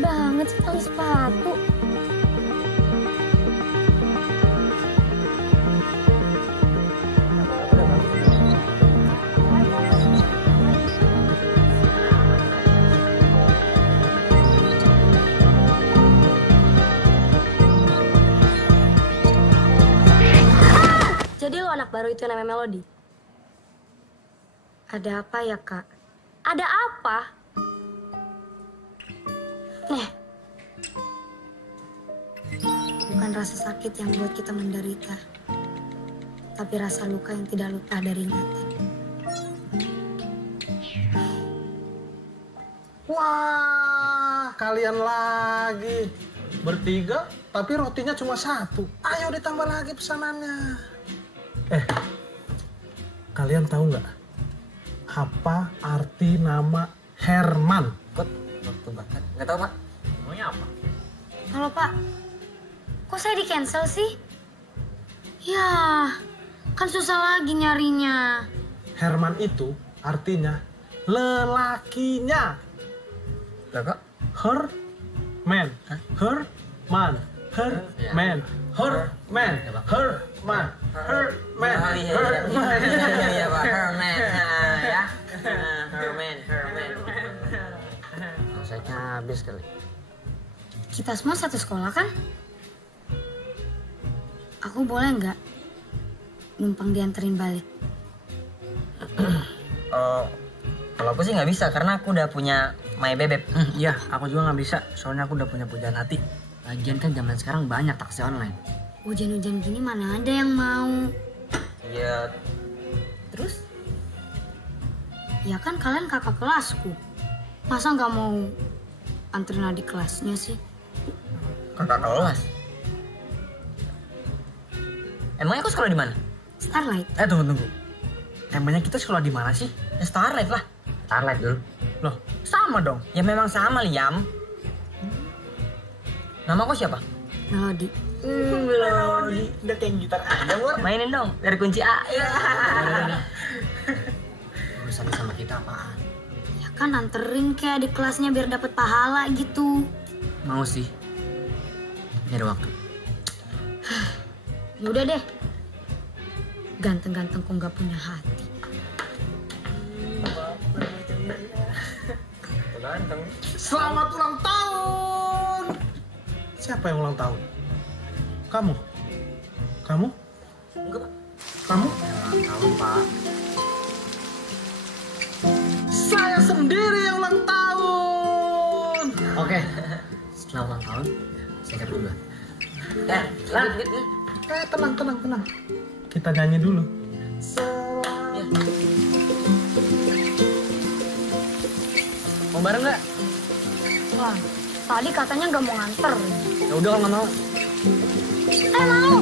banget sih tali sepatu. Jadi lo anak baru itu namanya Melody? Ada apa ya, Kak? Ada apa? Nih. Bukan rasa sakit yang buat kita menderita, tapi rasa luka yang tidak lupa dari ingatan. Wah, kalian lagi. Bertiga, tapi rotinya cuma satu. Ayo ditambah lagi pesanannya. Kalian tahu nggak apa arti nama Herman? Nggak tahu, Pak. Maunya apa? Halo, Pak. Kok saya di-cancel sih? Ya, kan susah lagi nyarinya. Herman itu artinya lelakinya. Lah, kok? Her man. Her man. Her man. Her man. Her man. Her man. Her man. Iya, Pak. Herman. Ya. Herman. Rasanya habis kali. Kita semua satu sekolah kan? Aku boleh nggak numpang dianterin balik? Kalau aku sih nggak bisa karena aku udah punya My Bebek. Iya, aku juga nggak bisa. Soalnya aku udah punya pujaan hati. Lagian kan zaman sekarang banyak taksi online. Hujan-hujan gini mana ada yang mau? Iya. Terus? Ya kan kalian kakak kelasku. Masa nggak mau anterin adik kelasnya sih? Kakak kelas. Emangnya aku sekolah di mana? Starlight. Tunggu. Emangnya kita sekolah di mana sih? Ya Starlight lah. Starlight dulu. Loh, sama dong. Ya memang sama, Liam. Nama aku siapa? Melody. Melody. Udah kayak gitar aja, Bor. Mainin dong, dari kunci A. Urusan sama kita apaan? Ya kan anterin kayak adik kelasnya biar dapat pahala gitu. Mau sih. Ini ada waktu. Ya udah deh. Ganteng-ganteng kok nggak punya hati. Ganteng. Selamat ulang tahun. Siapa yang ulang tahun? Kamu? Kamu? Enggak, Pak. Kamu? Ulang tahun, Pak. Saya sendiri yang ulang tahun. Oke. Setelah ulang tahun, saya kat dulu. Tenang. Kita nyanyi dulu. Mau bareng nggak? Wah, tadi katanya nggak mau nganter. Ya udah kalau nggak mau. Mau.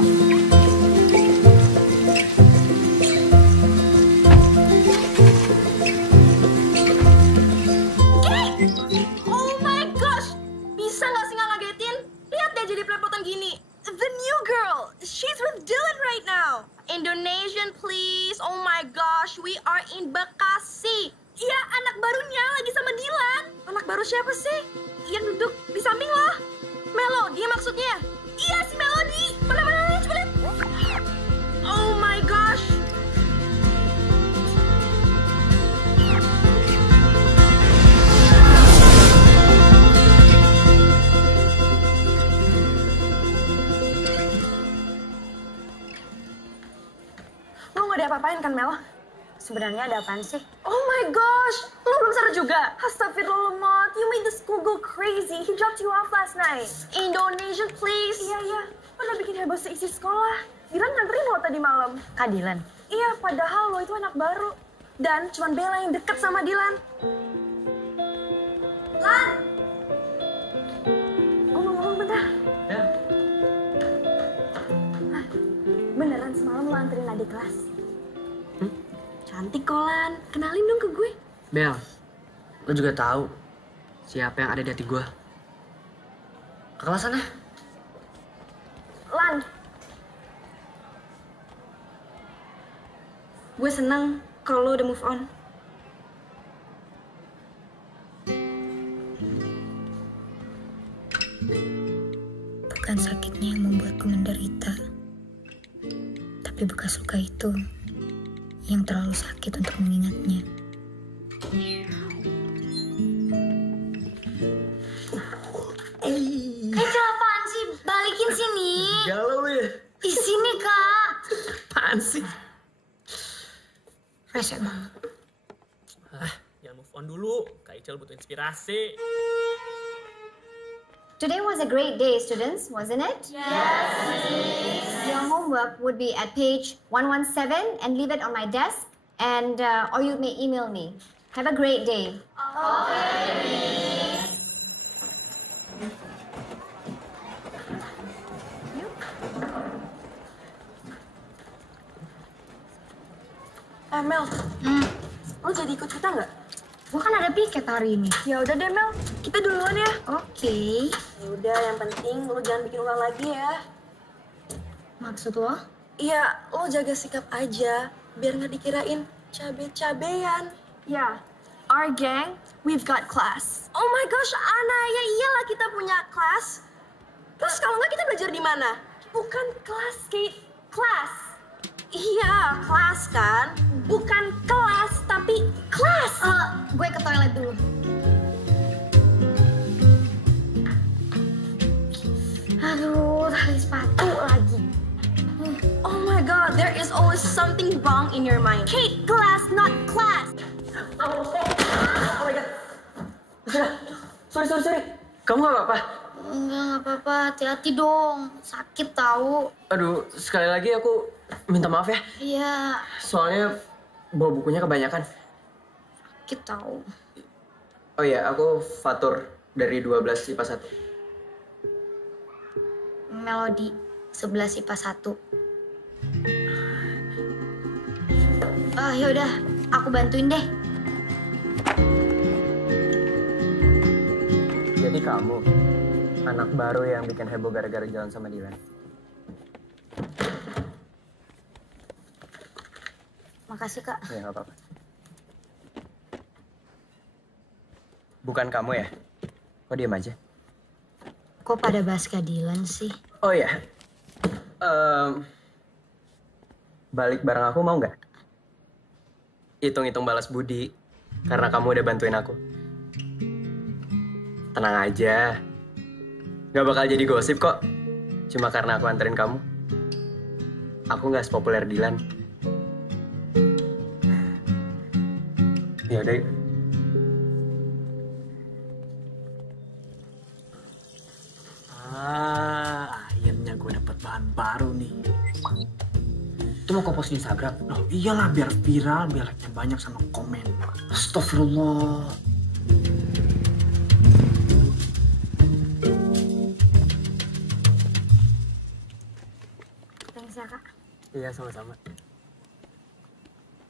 Oh my gosh! Bisa nggak sih nggak ngagetin? Lihat deh jadi pelepotan gini. The new girl, she's with Dylan right now. Indonesian please. Oh my gosh, we are in Bekasi. Iya, anak barunya lagi sama Dylan. Anak baru siapa sih? Yang duduk di samping lo. Melody maksudnya. Iya, si Melody. Mana, coba lihat. Oh my gosh. Lo nggak ada apa-apain kan, Mel? Sebenarnya ada apaan sih? Oh my gosh, lo belum sadar juga? Astagfirullah, Mot. You made the school go crazy. He dropped you off last night. Indonesian, please. Iya. Lo udah bikin heboh seisi sekolah. Dylan nganterin lo tadi malam. Kak Dylan. Iya, padahal lo itu anak baru. Dan cuman Bella yang deket sama Dylan. Lan! Ngomong-ngomong bentar. Ya. Beneran semalam lo anterin adik kelas? Cantik kok, Lan. Kenalin dong ke gue. Bel, lo juga tahu siapa yang ada di hati gue. Ke kelas sana. Lan. Gue seneng kalau lo udah move on. Bukan sakitnya yang membuatku menderita, tapi bekas luka itu yang terlalu sakit untuk mengingatnya. Apaan sih? Balikin sini. Galau lu ya? Di sini, Kak. Apaan sih? Rese banget. Jangan move on dulu. Kak Ical butuh inspirasi. Today was a great day, students, wasn't it? Yes. Your homework would be at page 117 and leave it on my desk, and or you may email me. Have a great day. Mel, lo jadi ikut kita nggak? Gua kan ada piket hari ini. Ya udah deh Mel, kita duluan ya. Oke. Ya udah, yang penting lo jangan bikin ulang lagi ya. Maksud lo? Iya, lo jaga sikap aja, biar nggak dikirain cabe-cabean. Ya, our gang, we've got class. Oh my gosh, Ana, ya iyalah kita punya kelas. Terus kalau nggak kita belajar di mana? Bukan kelas, Kate. Kelas. Iya, kelas kan. Bukan kelas, tapi kelas. Gue ke toilet dulu. Aduh, tali sepatu lagi. Oh my god, there is always something wrong in your mind. Kate, class, not class. Oh my god. Sudah. Sorry. Kamu gak apa-apa? Enggak apa-apa. Hati-hati dong. Sakit tahu. Aduh, sekali lagi aku minta maaf ya. Iya, Soalnya bawa bukunya kebanyakan. sakit tahu. Oh iya, aku Fatur dari 12 IPA 1. Melodi 11 IPA 1. Yaudah, aku bantuin deh. Jadi kamu, anak baru yang bikin heboh gara-gara jalan sama Dylan. Makasih, Kak. Ya, nggak apa-apa. Bukan kamu ya? Kok diem aja? Kok pada bahas keadilan sih? Oh iya. Balik bareng aku mau nggak? Hitung-hitung balas budi. Karena kamu udah bantuin aku. Tenang aja. Nggak bakal jadi gosip kok. Cuma karena aku anterin kamu. Aku nggak sepopuler Dylan. Ya udah. Akhirnya gue dapet bahan baru nih. Itu mau kau post di Instagram? Loh iyalah, biar viral, biar like-nya banyak sama komen. Astagfirullah. Thanks ya, Kak. Iya, sama-sama.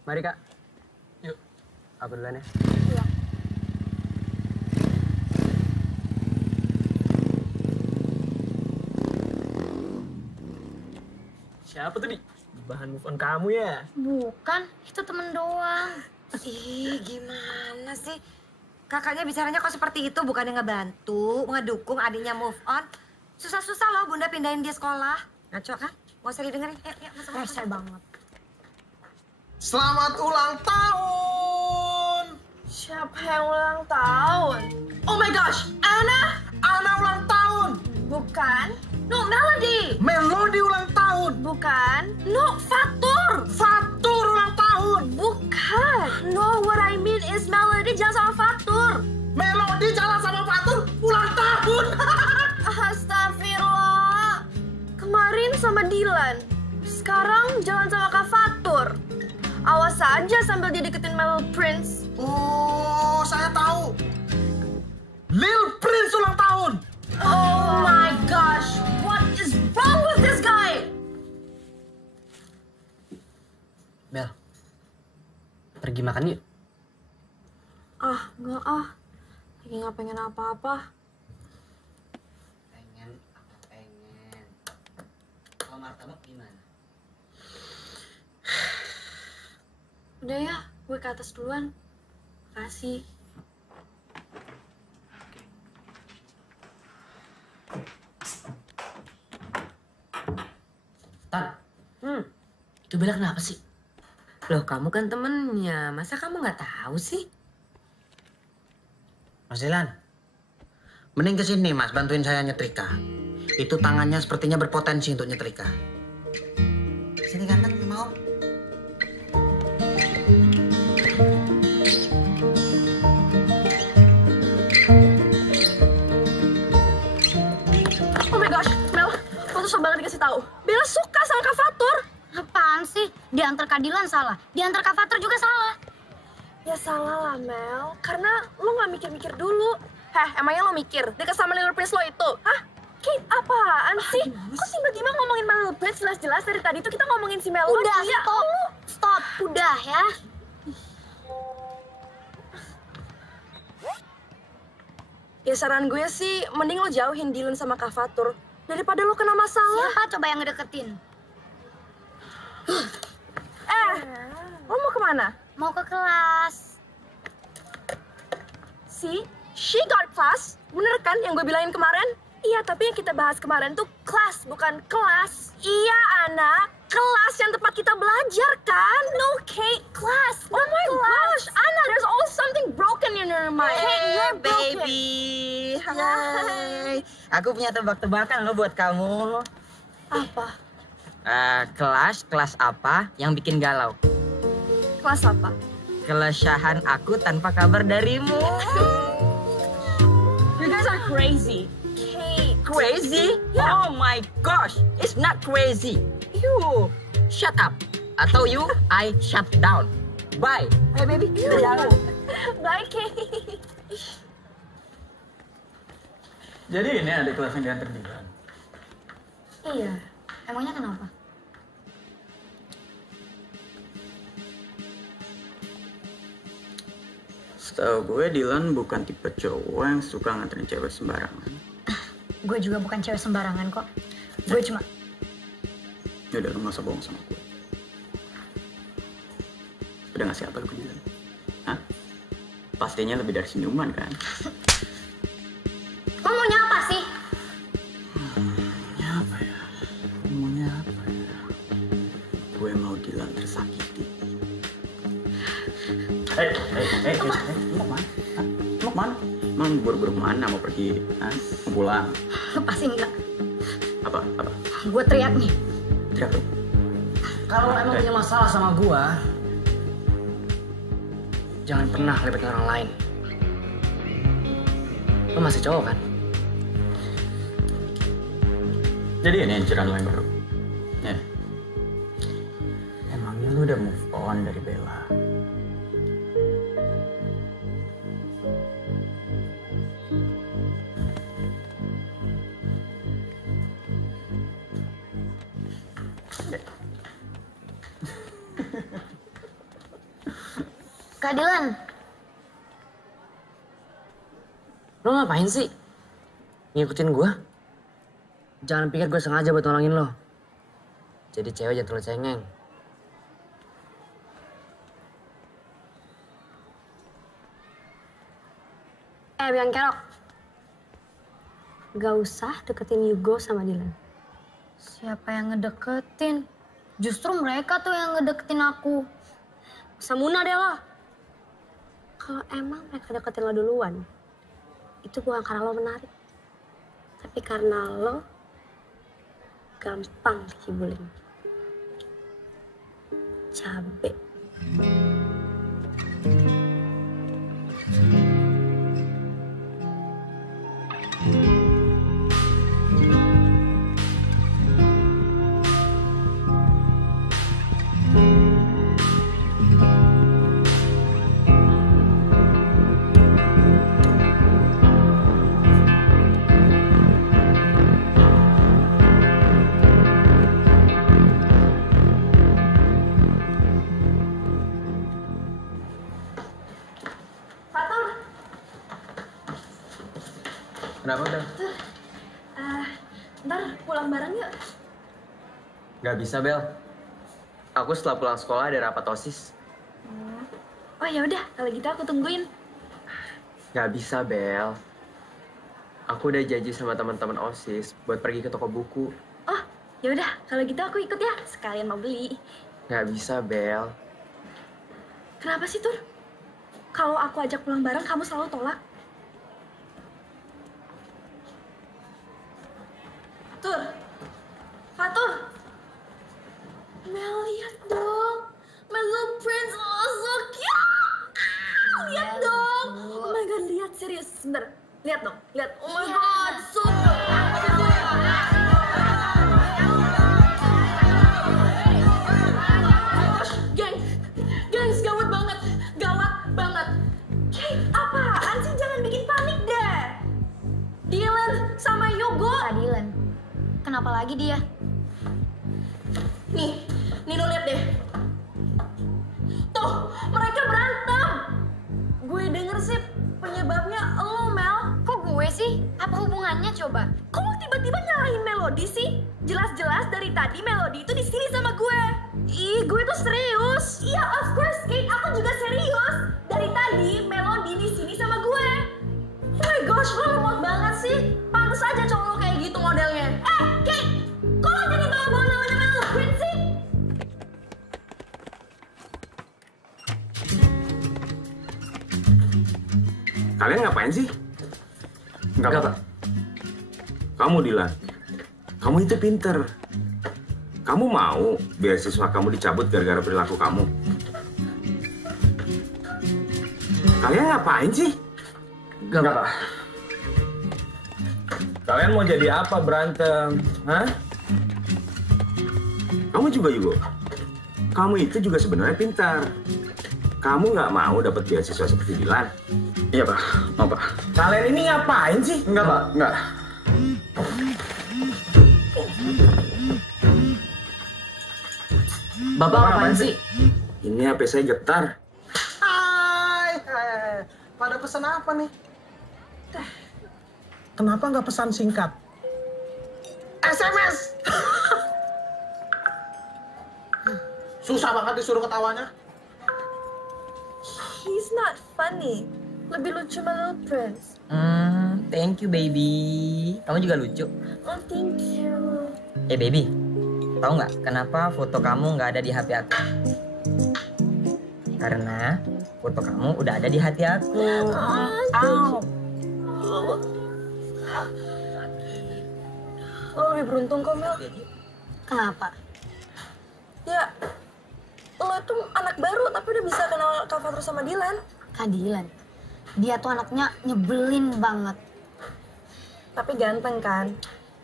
Mari, Kak. Yuk. Aku duluan ya. Iya. Siapa tuh, Di? Bahan move on kamu ya? Bukan, itu temen doang. Ih, gimana sih? Kakaknya bicaranya kok seperti itu, bukannya ngebantu, ngedukung adiknya move on. Susah-susah loh Bunda pindahin dia sekolah. Ngaco kan? Mau usah didengerin. Yuk, masuk. Rese banget. Selamat ulang tahun! Siapa yang ulang tahun? Oh my gosh, Ana? Ana ulang tahun! Bukan. No, Melody. Melody ulang tahun! Bukan. No, Fatur. Fatur ulang tahun! Bukan. No, what I mean is Melody jalan sama Fatur. Melody jalan sama Fatur ulang tahun! Astagfirullah. Kemarin sama Dylan. Sekarang jalan sama Kak Fatur. Awas aja sambil dia deketin Mel Prince. Oh, saya tahu. Lil Prince ulang tahun! Oh my gosh. What is wrong with this guy? Mel, pergi makan yuk. Enggak ah. Lagi nggak pengen apa-apa. Pengen. Kalau martabak gimana? Udah ya, gue ke atas duluan. Makasih. Itu Bella kenapa sih? Loh, kamu kan temennya. Masa kamu nggak tahu sih? Mas Dilan, mending kesini Mas, bantuin saya nyetrika. Itu tangannya sepertinya berpotensi untuk nyetrika. Sini ganteng sama Om. Oh my gosh, Mel, lo tuh sok banget dikasih tahu. Bella suka sama Kak Fatur. Apaan sih? Diantar Kak Dilan salah, diantar Kak Fatur juga salah. Ya salah lah, Mel. Karena lo nggak mikir-mikir dulu. Heh, emangnya lo mikir deket sama Little Prince lo itu? Hah? Kate, apaan sih? Kok tiba-tiba ngomongin Little Prince jelas-jelas dari tadi tuh kita ngomongin si Mel. Udah, Ya, stop. Stop, udah ya. Ya saran gue sih, mending lo jauhin Dylan sama Kak Fatur. Daripada lo kena masalah. Siapa coba yang ngedeketin? Lo mau kemana? Mau ke kelas. See? She got class. Bener kan yang gue bilangin kemarin? Iya, tapi yang kita bahas kemarin tuh kelas, bukan kelas. Iya, Ana. Kelas yang tempat kita belajar, kan? No, Kate. Kelas. Oh my gosh. Ana, there's always something broken in your mind. Kate, you're broken. Baby. Hai. Aku punya tebak-tebakan lo buat kamu. Apa? Kelas apa yang bikin galau? Kelas apa? Kelesyahan aku tanpa kabar darimu. You guys are crazy. Kate. Crazy? Yeah. Oh my gosh, it's not crazy. You shut up. Atau you, I shut down. Bye. Bye baby. Kita jalan. Bye, Kate. Jadi ini adik kelas yang diantar Dilan. Iya, emangnya kenapa? Setahu gue Dilan bukan tipe cowok yang suka nganterin cewek sembarangan. Gue juga bukan cewek sembarangan kok. Gue cuma... Udah, lu gak usah bohong sama gue. Udah ngasih apa lu ke Dilan? Hah? Pastinya lebih dari senyuman kan? Lo maunya apa sih? Maunya apa ya? Maunya apa ya? Gue mau Dilan tersakiti. Lu mau kemana? Hah? Lu mau kemana? Emang buru-buru kemana? Mau pergi? Hah? Mau pulang? Lepasin enggak? Apa? Gue teriak nih. Teriak lu? Kalau lo emang punya masalah sama gua, jangan pernah lepetin orang lain. Lo masih cowok kan? Jadi ini inceran lo yang baru? Ya. Emangnya lu udah move on dari Bella? Kak Dilan. Lo ngapain sih? Ngikutin gua? Jangan pikir gue sengaja buat nolongin lo. Jadi cewek jangan terlalu cengeng. Biang Kerok. Gak usah deketin Yugo sama Dylan. Siapa yang ngedeketin? Justru mereka tuh yang ngedeketin aku. Samuna deh lo. Kalau emang mereka deketin lo duluan, itu bukan karena lo menarik. Tapi karena lo gampang dikibulin. Cabe. Kenapa, Bel? Ntar pulang bareng yuk. Gak bisa, Bel. Aku setelah pulang sekolah ada rapat OSIS. Oh ya udah, kalau gitu aku tungguin. Gak bisa, Bel. Aku udah janji sama teman-teman OSIS buat pergi ke toko buku. Oh, ya udah, kalau gitu aku ikut ya. Sekalian mau beli. Nggak bisa, Bel. Kenapa sih, Tur? Kalau aku ajak pulang bareng, kamu selalu tolak. Tur. Fatur. Mel, lihat dong. My little prince, oh so cute. Lihat dong. Oh my god, lihat serius. Sebentar. Lihat dong, lihat. Oh my god, so Gengs, gawat banget. Gawat banget. Kate, apaan sih? Jangan bikin panik deh. Dylan sama Yogo. Dylan. Kenapa lagi dia? Nih lo lihat deh. Tuh, mereka berantem. Gue denger sih penyebabnya lo, Mel. Kok gue sih? Apa hubungannya coba? Kok lo tiba-tiba nyalahin Melody sih? Jelas-jelas dari tadi Melody itu di sini sama gue. Ih, gue tuh serius. Iya, of course, Kate. Aku juga serius. Dari tadi Melody di sini sama gue. Oh my gosh, lo lemot banget sih. Pantes aja cowok lo kayak gitu modelnya. Kate, kok lo jadi bawa-bawa namanya Mel Prince sih? Kalian ngapain sih? Enggak, Pak. Kamu, Dylan. Kamu itu pinter. Kamu mau beasiswa kamu dicabut gara-gara perilaku kamu? Kalian ngapain sih? Enggak, Pak. Kalian mau jadi apa berantem? Hah? Kamu juga, Yugo. Kamu itu juga sebenarnya pintar. Kamu nggak mau dapat beasiswa seperti Dylan? Iya, Pak. Mau, Pak. Kalian ini ngapain sih? Enggak, Pak. Enggak. Bapak apaan sih? Ini HP saya getar. Hai. Pada pesan apa nih? Kenapa nggak pesan singkat? SMS! Susah banget disuruh ketawanya. He's not funny. Lebih lucu My Little Prince. Thank you, baby. Kamu juga lucu. Oh, thank you. Baby. Tahu nggak kenapa foto kamu nggak ada di HP aku? Karena foto kamu udah ada di hati aku. Lo lebih beruntung kok, Mel. Kenapa? Ya, lo tuh anak baru tapi udah bisa kenal Kak Fatur sama Dylan. Kak Dylan. Dia tuh anaknya nyebelin banget. Tapi ganteng kan?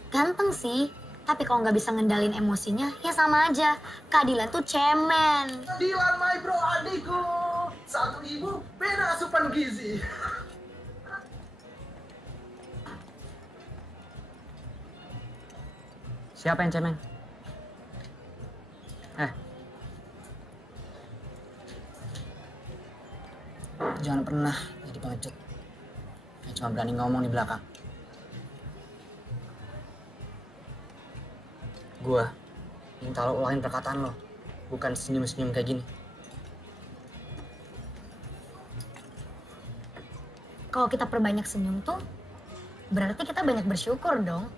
Ganteng sih. Tapi kalau nggak bisa ngendalin emosinya, ya sama aja. Kak Dylan tuh cemen. Dylan, my bro, adikku. Satu ibu, beda asupan gizi. Siapa yang cemen? Jangan pernah jadi pengecut. Yang cuma berani ngomong di belakang. Gua minta lo ulangin perkataan lo, bukan senyum-senyum kayak gini. Kalau kita perbanyak senyum tuh, berarti kita banyak bersyukur dong.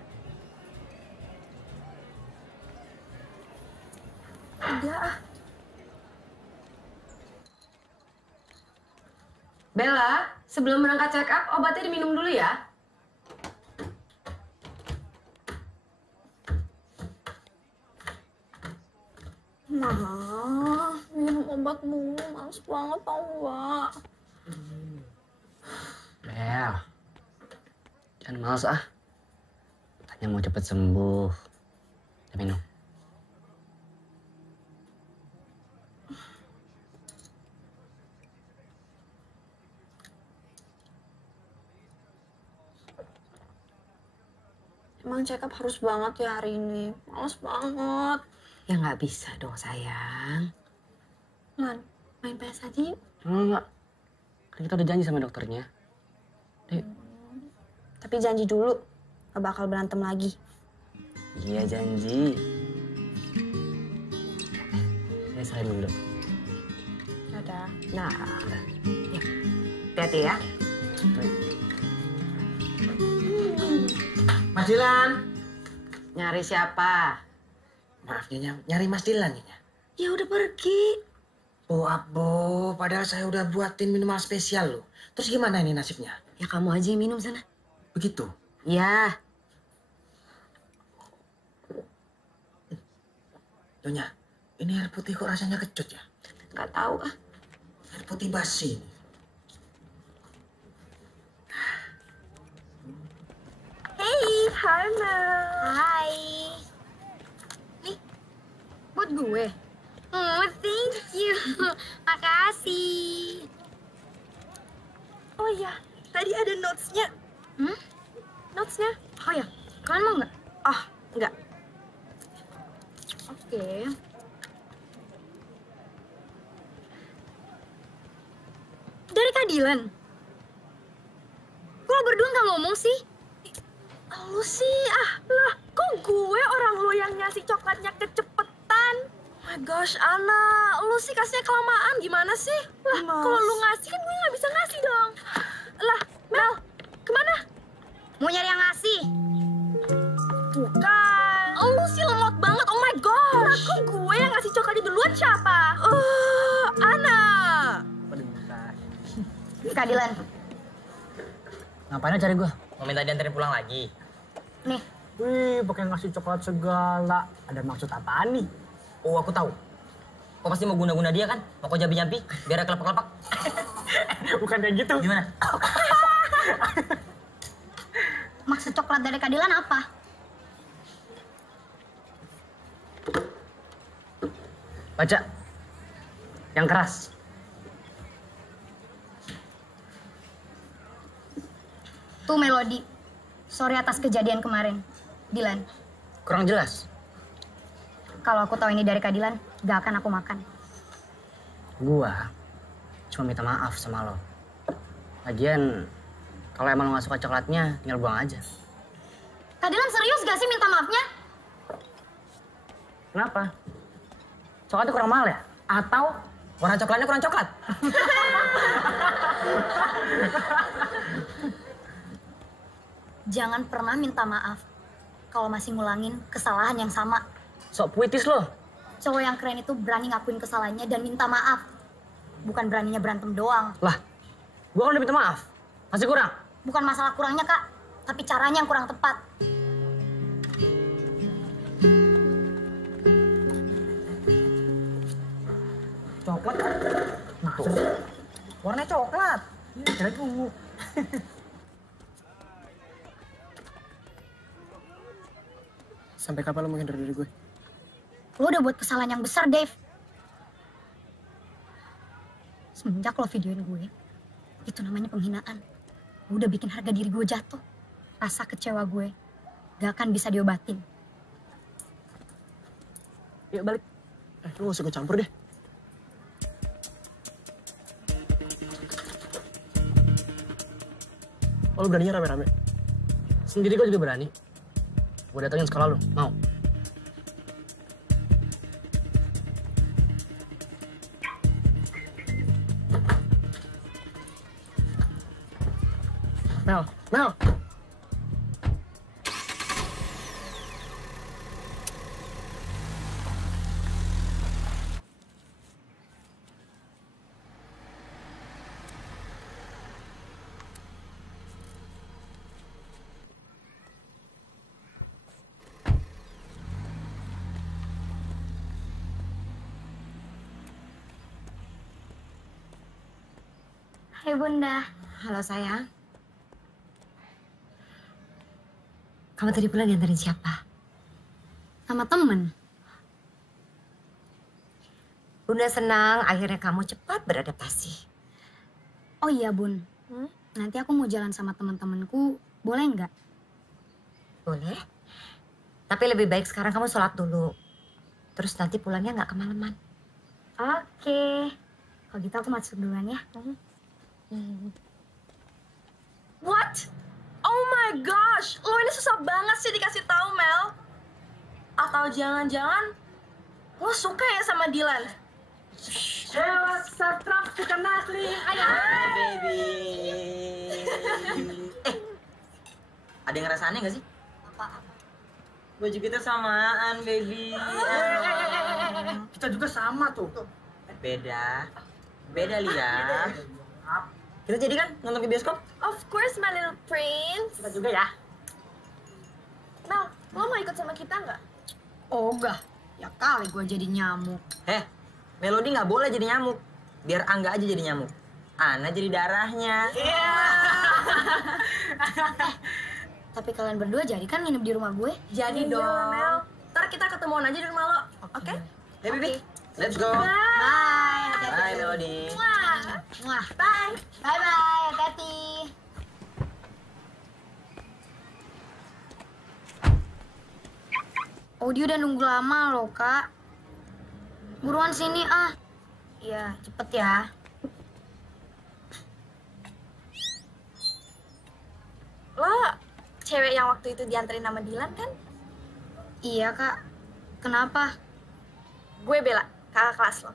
Udah ah. Bella, sebelum berangkat check up, obatnya diminum dulu ya. Nah, minum obat mulu, males banget tau gak? Bel, jangan males ah. Katanya mau cepet sembuh. Udah minum. Emang check up harus banget ya hari ini, males banget. Ya nggak bisa dong sayang. Man, main PS aja yuk. Enggak. Kan kita udah janji sama dokternya. Ayo. Tapi janji dulu, gak bakal berantem lagi. Iya janji. Saya salim dulu. Dadah. Nah, ya. Hati-hati ya. Mas Dylan. Nyari siapa? Maaf Nyonya, nyari Mas Dylan Nyonya. Ya udah pergi. Bu Abo, padahal saya udah buatin minuman spesial loh. Terus gimana ini nasibnya? Ya kamu aja yang minum sana. Begitu? Ya. Nyonya, ini air putih kok rasanya kecut ya? Nggak tahu ah. Air putih basi. Hey, hi Mel. Hai. Nih, buat gue. Oh, thank you. Makasih. Oh iya, tadi ada notes-nya. Notes-nya. Oh ya, kalian mau nggak? Ah, enggak. Oke. Dari Kak Dilan. Kok lo berdua nggak ngomong sih? Lu sih, lah, kok gue orang lu yang ngasih coklatnya kecepetan? Oh my gosh, Ana, lu sih kasihnya kelamaan, gimana sih? Lah, kalau lu ngasih kan gue nggak bisa ngasih dong. Lah, Mel, kemana? Mau nyari yang ngasih? Bukan. Lu sih lemot banget, oh my gosh. Lah, kok gue yang ngasih coklatnya duluan siapa? Ana. Kak Dilan. Ngapain cari gue? Mau minta dianterin pulang lagi? Nih. Wih, pakai ngasih coklat segala. Ada maksud apaan nih? Oh, aku tahu. Kau pasti mau guna-guna dia kan? Mau kau jampi-jampi biar kelepak-kelepak. Bukan kayak gitu. Gimana? Maksud coklat dari Kak Dilan apa? Baca. Yang keras. Tuh Melody. Sorry atas kejadian kemarin. Dilan. Kurang jelas. Kalau aku tahu ini dari Kak Dilan, gak akan aku makan. Gua cuma minta maaf sama lo. Lagian, kalau emang lo gak suka coklatnya, tinggal buang aja. Kak Dilan serius gak sih minta maafnya? Kenapa? Coklatnya kurang mahal ya? Atau warna coklatnya kurang coklat? Jangan pernah minta maaf kalau masih ngulangin kesalahan yang sama. Sok puitis lo. Cowok yang keren itu berani ngakuin kesalahannya dan minta maaf. Bukan beraninya berantem doang. Lah, gua kan udah minta maaf. Masih kurang? Bukan masalah kurangnya, Kak. Tapi caranya yang kurang tepat. Coklat? Maksudnya? Warnanya coklat. Kira ungu. Sampai kapan lo menghindar dari gue? Lo udah buat kesalahan yang besar, Dave. Semenjak lo videoin gue, itu namanya penghinaan. Lo udah bikin harga diri gue jatuh. Rasa kecewa gue gak akan bisa diobatin. Yuk balik. Lo gak usah gue campur deh. Lo beraninya rame-rame? Sendiri gue juga berani. Gue datengin sekolah lu, mau? Mel! Hai Bunda. Halo sayang. Kamu tadi pulang diantarin siapa? Sama temen. Bunda senang akhirnya kamu cepat beradaptasi. Oh iya Bun. Nanti aku mau jalan sama teman-temanku, boleh nggak? Boleh. Tapi lebih baik sekarang kamu sholat dulu. Terus nanti pulangnya nggak kemalaman. Oke. Kalau gitu aku masuk duluan ya. What? Oh my gosh, lo ini susah banget sih dikasih tahu Mel. Atau jangan-jangan lo suka ya sama Dilan? Satrap suka nasli. Ayo. Hai, baby. Ada yang ngerasaannya nggak sih? Apa-apa? Baju kita samaan, baby. Kita juga sama tuh. Beda. Beda, Lia. Kita jadi kan nonton ke bioskop? Of course, my little prince. Kita juga ya. Mel, lo mau ikut sama kita nggak? Oh enggak, ya kali gue jadi nyamuk. Melody nggak boleh jadi nyamuk. Biar Angga aja jadi nyamuk. Ana jadi darahnya. Tapi kalian berdua jadi kan nginep di rumah gue? Jadi dong. Mel. Ntar kita ketemuan aja di rumah lo, oke? Hey, Bibi. Let's go. Bye. Bye, Melody. Wah. Bye. Bye-bye, hati-hati. Odi udah nunggu lama loh, Kak. Buruan sini, ah. Iya, cepet ya. Lo cewek yang waktu itu dianterin sama Dilan kan? Iya, Kak. Kenapa? Gue Bella, kakak kelas lo.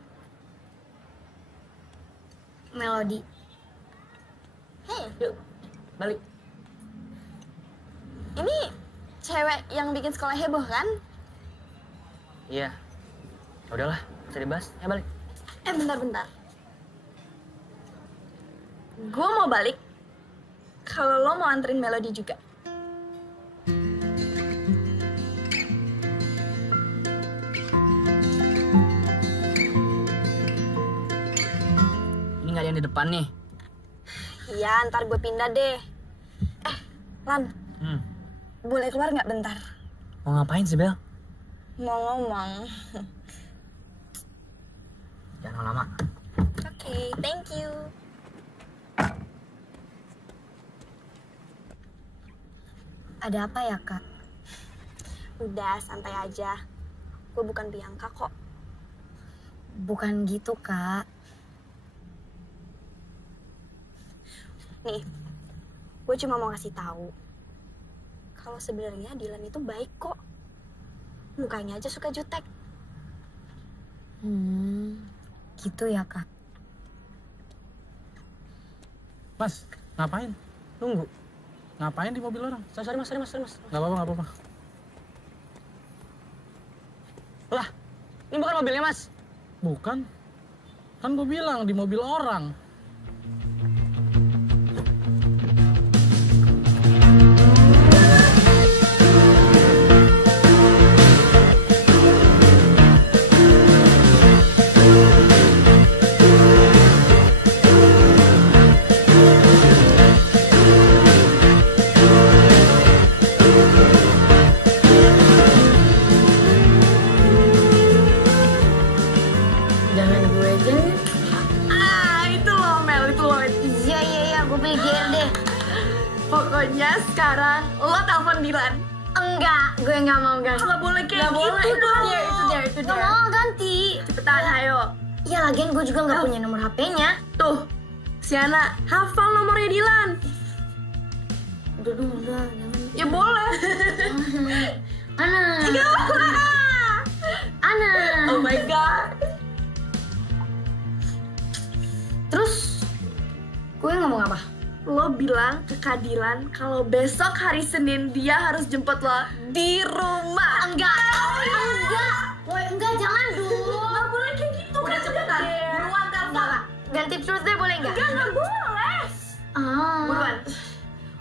Melody. Yuk, balik. Ini cewek yang bikin sekolah heboh kan? Iya. Udahlah, bisa dibahas. Ya balik. Bentar. Gue mau balik kalau lo mau anterin Melody juga. Ini nggak ada yang di depan nih. Iya, ntar gue pindah deh. Lan, boleh keluar nggak bentar? Mau ngapain sih, Bel? Mau ngomong. Jangan lama. Oke, thank you. Ada apa ya, Kak? Udah, santai aja. Gue bukan Bianca kok. Bukan gitu, Kak. Nih, gue cuma mau ngasih tahu kalau sebenarnya Dilan itu baik kok. Mukanya aja suka jutek. Gitu ya, Kak. Mas, ngapain? Nunggu. Ngapain di mobil orang? Sorry, Mas. Gak apa-apa. Lah, ini bukan mobilnya, Mas. Bukan. Kan gue bilang di mobil orang. Jangan gue aja. Itu loh, Mel, itu loh. Iya, gue beli GR deh. Pokoknya sekarang lo telepon Dilan. Enggak, gue nggak mau ganti. Nggak boleh kayak Nggak gitu boleh, dong. itu dia. Nggak mau ganti. Cepetan, ayo. Iya, lagian gue juga nggak punya nomor HP-nya. Tuh, Siana, hafal nomornya Dilan. Udah, jangan. Ya boleh. Ana. Ana. Oh my God. Terus, gue ngomong apa? Lo bilang ke Kak Dilan kalau besok hari Senin dia harus jemput lo di rumah. Enggak. Woi, enggak, jangan dulu. Nggak boleh kayak gitu. Udah cepetan. Buruan telepon. Ganti terus deh, boleh nggak? Nggak boleh. Buruan.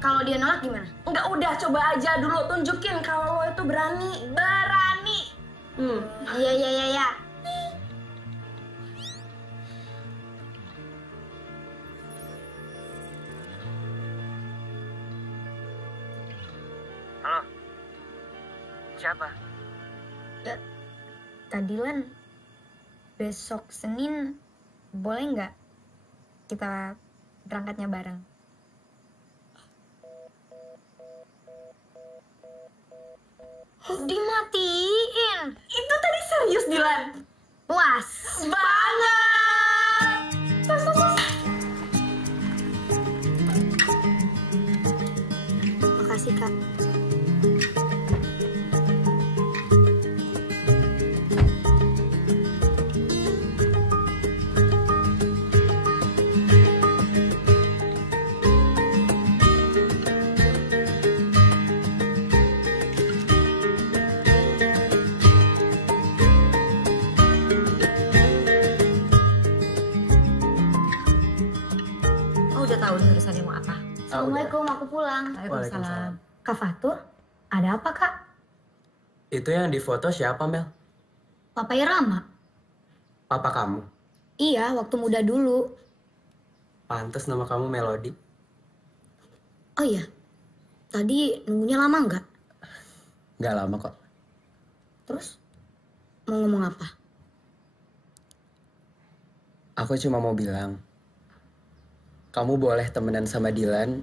Kalau dia nolak gimana? Enggak, udah coba aja dulu tunjukin kalau lo itu berani. Berani. Iya. Halo. Siapa? Kak Dilan, besok Senin boleh nggak kita berangkatnya bareng? Dimatiin. Itu tadi serius, Dilan? Puas banget. Makasih, Kak. Assalamualaikum, aku pulang. Waalaikumsalam. Kak Fatur, ada apa kak? Itu yang difoto siapa, Mel? Papanya Rama? Papa kamu? Iya, waktu muda dulu. Pantes nama kamu Melody. Oh iya, tadi nunggunya lama nggak? Nggak lama kok. Terus, mau ngomong apa? Aku cuma mau bilang, kamu boleh temenan sama Dylan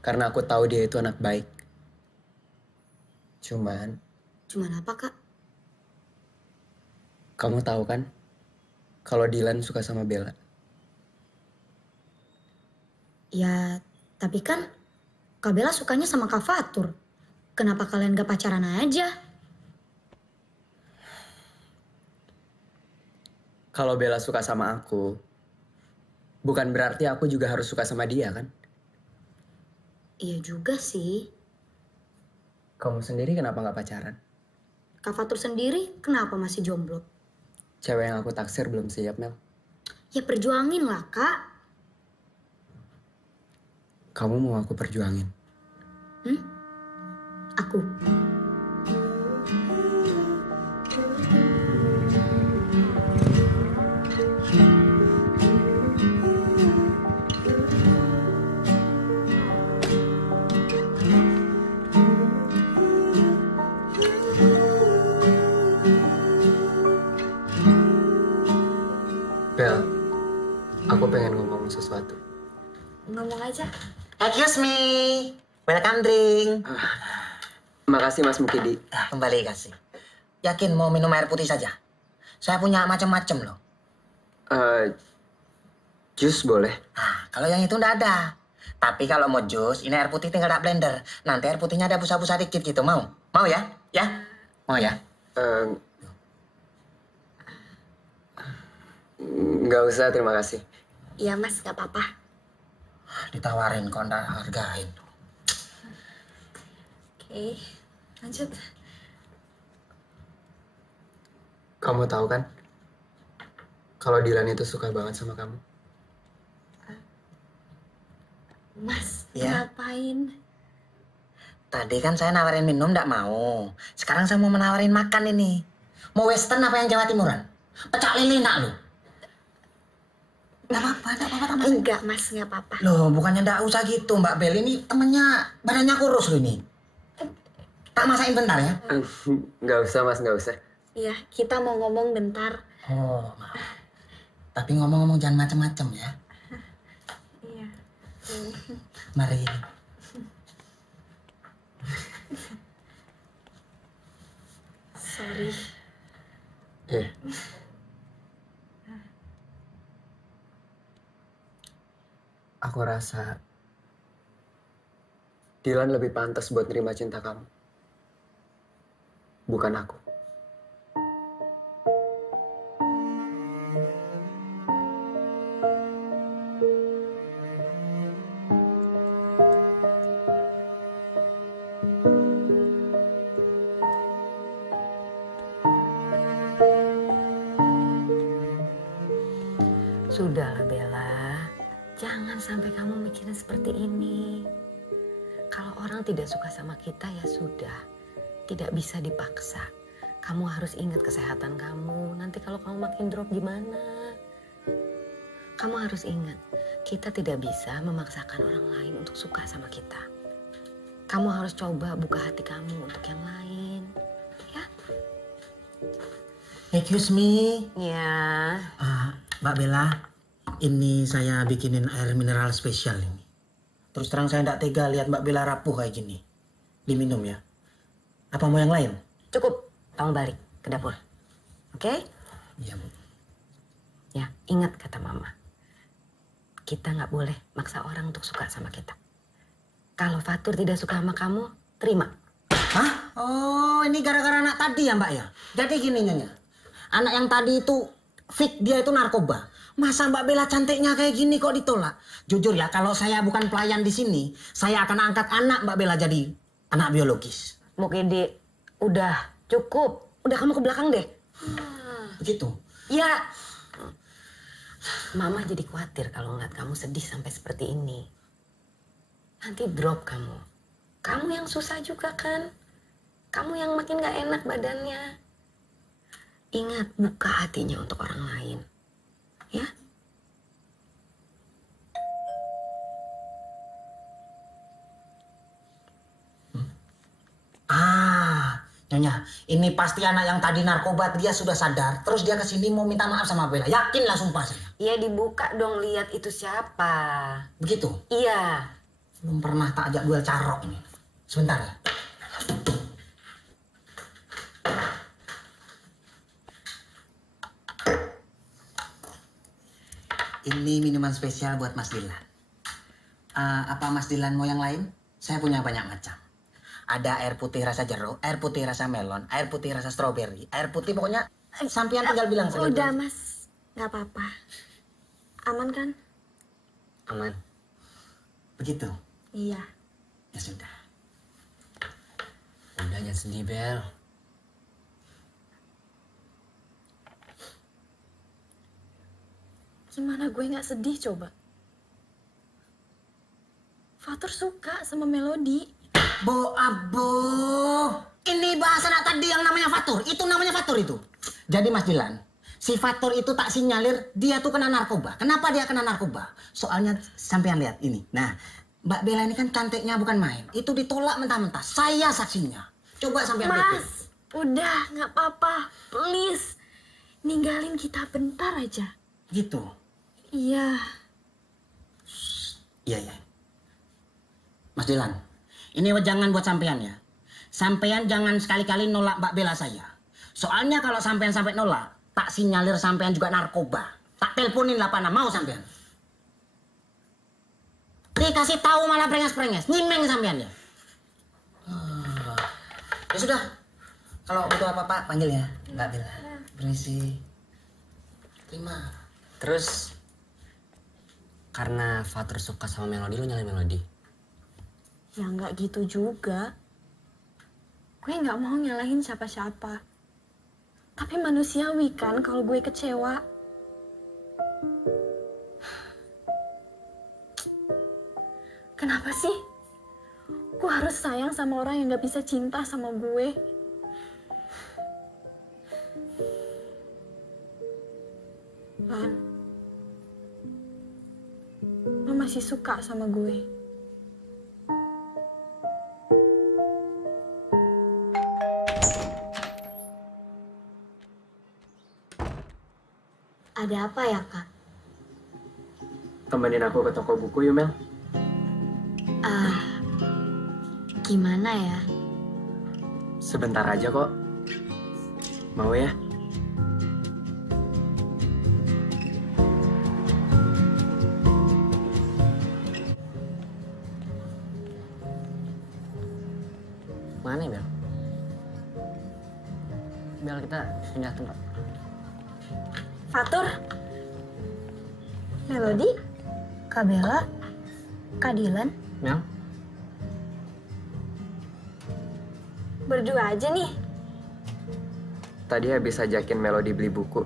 karena aku tahu dia itu anak baik. Cuman apa kak? kamu tahu kan kalau Dylan suka sama Bella. Ya, tapi kan Kak Bella sukanya sama Kak Fatur. Kenapa kalian gak pacaran aja? Kalau Bella suka sama aku, bukan berarti aku juga harus suka sama dia kan? Iya juga sih. Kamu sendiri kenapa nggak pacaran? Kak Fatur sendiri kenapa masih jomblo? Cewek yang aku taksir belum siap, Mel. Ya perjuangin lah, Kak. Kamu mau aku perjuangin? Aku. Bel, aku pengen ngomong sesuatu. Ngomong aja. Excuse me, welcome drink. Makasih Mas Mukidi. Kembali kasih. Yakin mau minum air putih saja? Saya punya macam-macam loh. Jus boleh? Kalau yang itu nggak ada. Tapi kalau mau jus, ini air putih tinggal tak blender. Nanti air putihnya ada busa-busa dikit gitu. Mau? Mau ya? Ya? Mau ya? Nggak usah, terima kasih. Iya Mas, nggak apa-apa. Ditawarin kok nggak hargain. Oke, lanjut. Kamu tahu kan? Kalau Dylan itu suka banget sama kamu. Mas, Ya. ngapain? Tadi kan saya nawarin minum nggak mau. Sekarang saya mau menawarin makan ini. Mau western apa yang Jawa Timuran? Pecak lele nak lu? Nggak apa-apa. Enggak Mas, nggak apa-apa. Loh, bukannya nggak usah gitu, Mbak Bel. Ini temennya badannya kurus loh ini. Tak masakin bentar ya? Nggak usah Mas, nggak usah. Iya, kita mau ngomong bentar. Oh, maaf. Tapi ngomong-ngomong jangan macem-macem ya. Iya. Mari. Sorry. Iya. Aku rasa Dylan lebih pantas buat nerima cinta kamu. Bukan aku. Sudahlah Bella, jangan sampai kamu mikirin seperti ini. Kalau orang tidak suka sama kita ya sudah, tidak bisa dipaksa. Kamu harus ingat kesehatan kamu, nanti kalau kamu makin drop gimana? Kamu harus ingat, kita tidak bisa memaksakan orang lain untuk suka sama kita. Kamu harus coba buka hati kamu untuk yang lain, ya? Excuse me. Ya. Mbak Bella, ini saya bikinin air mineral spesial ini. Terus terang saya tidak tega lihat Mbak Bella rapuh kayak gini. Diminum ya. Apa mau yang lain? Cukup, kamu balik ke dapur. Oke? Iya, Bu. Ya, ingat kata Mama. Kita nggak boleh maksa orang untuk suka sama kita. Kalau Fatur tidak suka sama kamu, terima. Hah? Oh, ini gara-gara anak tadi ya, Mbak ya? Jadi gini, Nyonya. Anak yang tadi itu fake, dia itu narkoba. Masa Mbak Bella cantiknya kayak gini kok ditolak? Jujur ya, kalau saya bukan pelayan di sini, saya akan angkat anak Mbak Bella jadi anak biologis. Mukidi, udah cukup. Udah kamu ke belakang deh. Begitu? Ya. Mama jadi khawatir kalau ngeliat kamu sedih sampai seperti ini. Nanti drop kamu. Kamu yang susah juga kan? Kamu yang makin gak enak badannya. Ingat, buka hatinya untuk orang lain. Ya? Nyonya, ini pasti anak yang tadi narkoba, dia sudah sadar. Terus dia kesini mau minta maaf sama Bella. Yakin lah sumpah saya. Iya dibuka dong, lihat itu siapa. Begitu? Iya. Belum pernah tak ajak duel carok ini. Sebentar ya. Ini minuman spesial buat Mas Dilan. Apa Mas Dilan mau yang lain? Saya punya banyak macam. Ada air putih rasa jeruk, air putih rasa melon, air putih rasa stroberi, air putih pokoknya sampean tinggal bilang saja. Udah Mas, nggak apa-apa. Aman kan? Aman. Begitu? Iya. Ya sudah. Udah jangan sedih, Bel. Gimana gue nggak sedih coba? Fatur suka sama Melody. Bo abo, ini bahasa anak tadi yang namanya Fatur. Itu namanya Fatur itu. Jadi Mas Dilan, si Fatur itu tak sinyalir dia tuh kena narkoba. Kenapa dia kena narkoba? Soalnya sampean lihat ini. Nah, Mbak Bella ini kan cantiknya bukan main. Itu ditolak mentah-mentah. Saya saksinya. Coba sampean lihat. Mas, udah nggak apa-apa. Please, ninggalin kita bentar aja. Gitu. Iya. Iya, iya. Mas Dilan, ini wejangan buat sampean ya. Sampean jangan sekali-kali nolak Mbak Bella saya. Soalnya kalau sampean sampai nolak, tak sinyalir sampean juga narkoba. Tak teleponin lah pana, mau sampean. Dikasih tahu malah prenges-prenges, nyimeng sampean ya. Ya sudah, kalau butuh apa-apa panggil ya Mbak Bella. Berisi. Terima. Terus karena Fatur suka sama Melody, lu nyalain Melody? Ya nggak gitu juga. Gue nggak mau nyalahin siapa-siapa. Tapi manusiawi kan kalau gue kecewa. Kenapa sih? Gue harus sayang sama orang yang nggak bisa cinta sama gue. Lan, lo masih suka sama gue. Ada apa ya, Kak? Temenin aku ke toko buku yuk, Mel. Gimana ya? Sebentar aja kok. Mau ya? Mana ya, Bel? Bel, kita pindah tempat. Fatur, Melody, Kak Bella, Kak Dilan. Mel? berdua aja nih. Tadi habis ajakin Melody beli buku.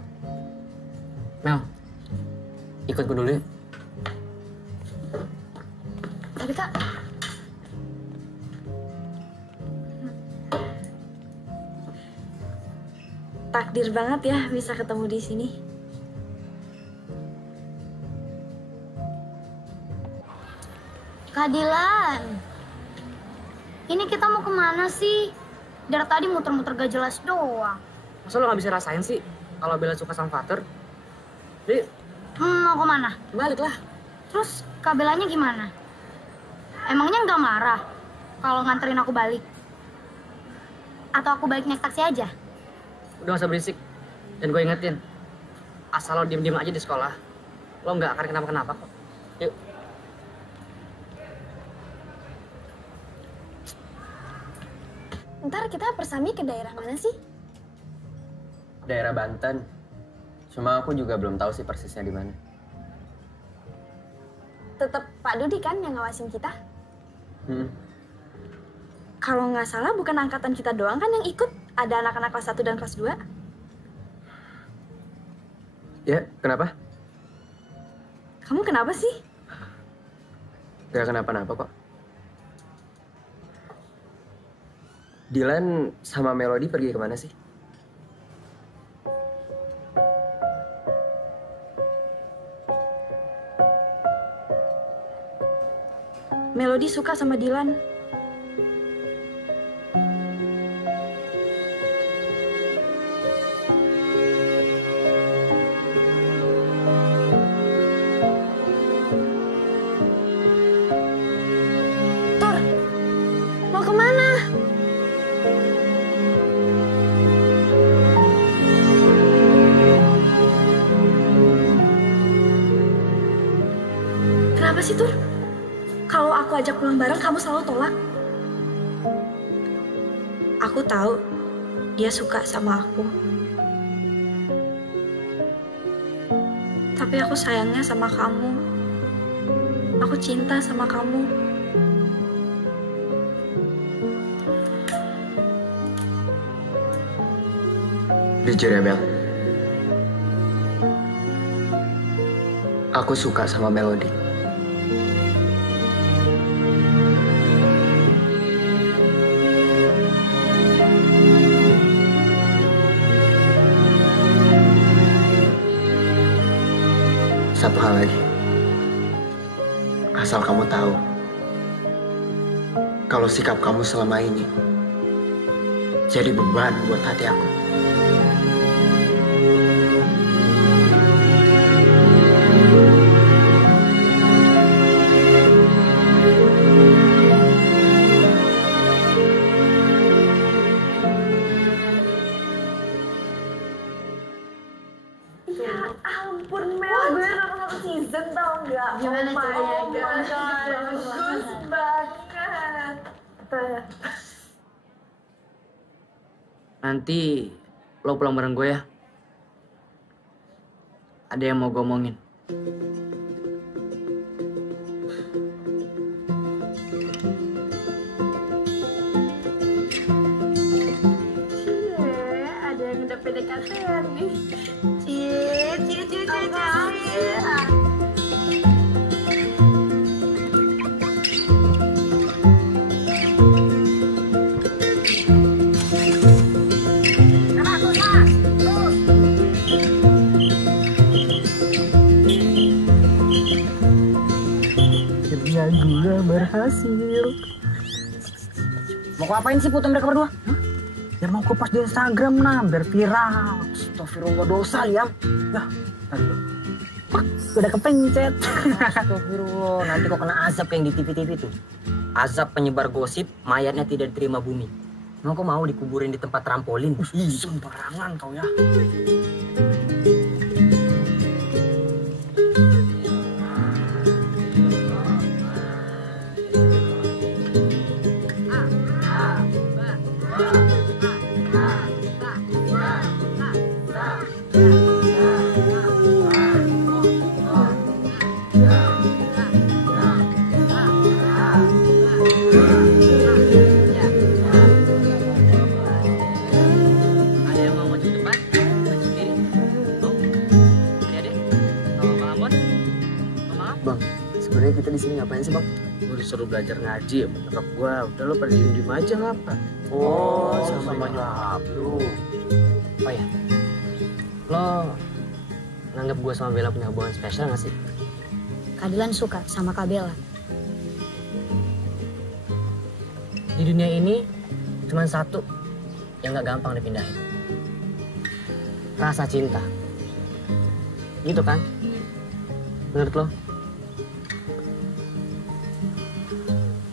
Mel, ikut gue dulu ya. Tapi Kak, takdir banget ya bisa ketemu di sini. Kak Dilan, ini kita mau kemana sih? Dari tadi muter-muter gak jelas doang. Masa lo gak bisa rasain sih kalau Bella suka sama Fatur? Jadi, Mau kemana? balik lah. Terus Kak Bellanya gimana? Emangnya nggak marah kalau nganterin aku balik? Atau aku balik naik taksi aja? Udah gak usah berisik. Dan gue ingetin, asal lo diem-diem aja di sekolah, lo nggak akan kenapa-kenapa kok. Yuk. Ntar kita persami ke daerah mana sih? Daerah Banten. Cuma aku juga belum tahu sih persisnya di mana. Tetap Pak Dudi kan yang ngawasin kita? Kalau nggak salah bukan angkatan kita doang kan yang ikut? Ada anak-anak kelas 1 dan kelas 2? Ya, kenapa? Kamu kenapa sih? Gak kenapa-napa kok. Dylan sama Melody pergi kemana sih? Melody suka sama Dylan. Tur, mau kemana? Kenapa sih, Tur? Kalau aku ajak pulang bareng, kamu selalu tolak. Aku tahu dia suka sama aku. Tapi aku sayangnya sama kamu. Aku cinta sama kamu. Jujur ya, Bel. Aku suka sama Melody. Satu hal lagi. Asal kamu tahu, kalau sikap kamu selama ini jadi beban buat hati aku. Ya ampun, Mel, gue nonton satu season tau nggak? Gimana oh my tuh? God, bagus banget. Nanti lo pulang bareng gue ya. Ada yang mau gue omongin. Ada yang udah PDKT-an nih. Cie. Kerja gue berhasil. Mau ngapain sih foto mereka berdua? Hah? Biar mau kupas di Instagram nah, biar viral. Astagfirullah, dosa Liam. Ya, tadi udah kepencet. Astagfirullah, nanti kok kena azab kayak yang di TV-TV tuh. Azab penyebar gosip, mayatnya tidak diterima bumi. Emang kok mau dikuburin di tempat trampolin? Sembarangan kau ya. Ada yang mau maju depan? Maju kiri? Mau? Adik-adik? Mau Ambon? Mau? Bang, sebenarnya kita di sini ngapain sih, Bang? Gue disuruh belajar ngaji ya, nyokap gue. Udah lo pada diem aja ngapa? Oh, sama nyokap lu. Oh ya, lo nganggap gue sama Bella punya hubungan spesial gak sih? Kak Dylan suka sama Kak Bella. Di dunia ini cuma satu yang gak gampang dipindahin. Rasa cinta. Gitu kan? Menurut lo?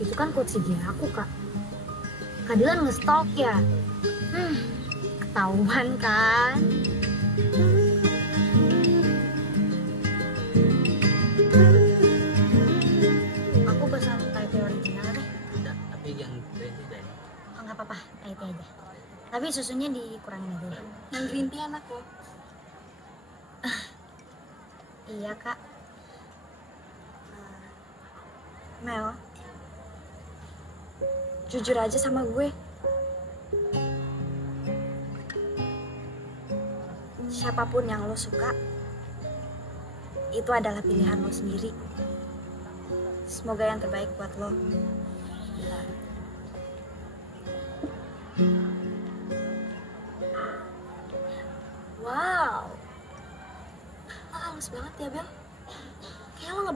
Itu kan quotes IG aku, Kak. Kak Dylan nge-stalk ya? Ketahuan kan? Aku pesan Thai tea original deh. Tapi yang green tea deh. Oh, nggak apa-apa, Thai tea aja. Tapi susunya dikurangin aja deh. Yang green tea enak loh. Iya, Kak. Mel, jujur aja sama gue. Siapapun yang lo suka, itu adalah pilihan lo sendiri. Semoga yang terbaik buat lo.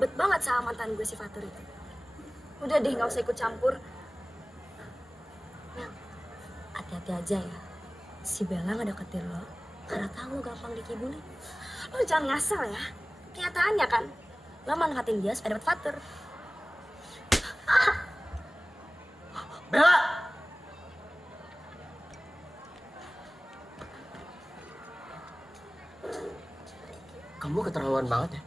ribet banget sama mantan gue si Fatur itu. Udah deh, nggak usah ikut campur. Mel, hati-hati aja ya. Si Bella nggak deketin lo karena tahu lo gampang dikibulin. Lo jangan ngasal ya. Kenyataannya kan, lo manfaatin dia supaya dapet Fatur. Bella! Kamu keterlaluan banget ya.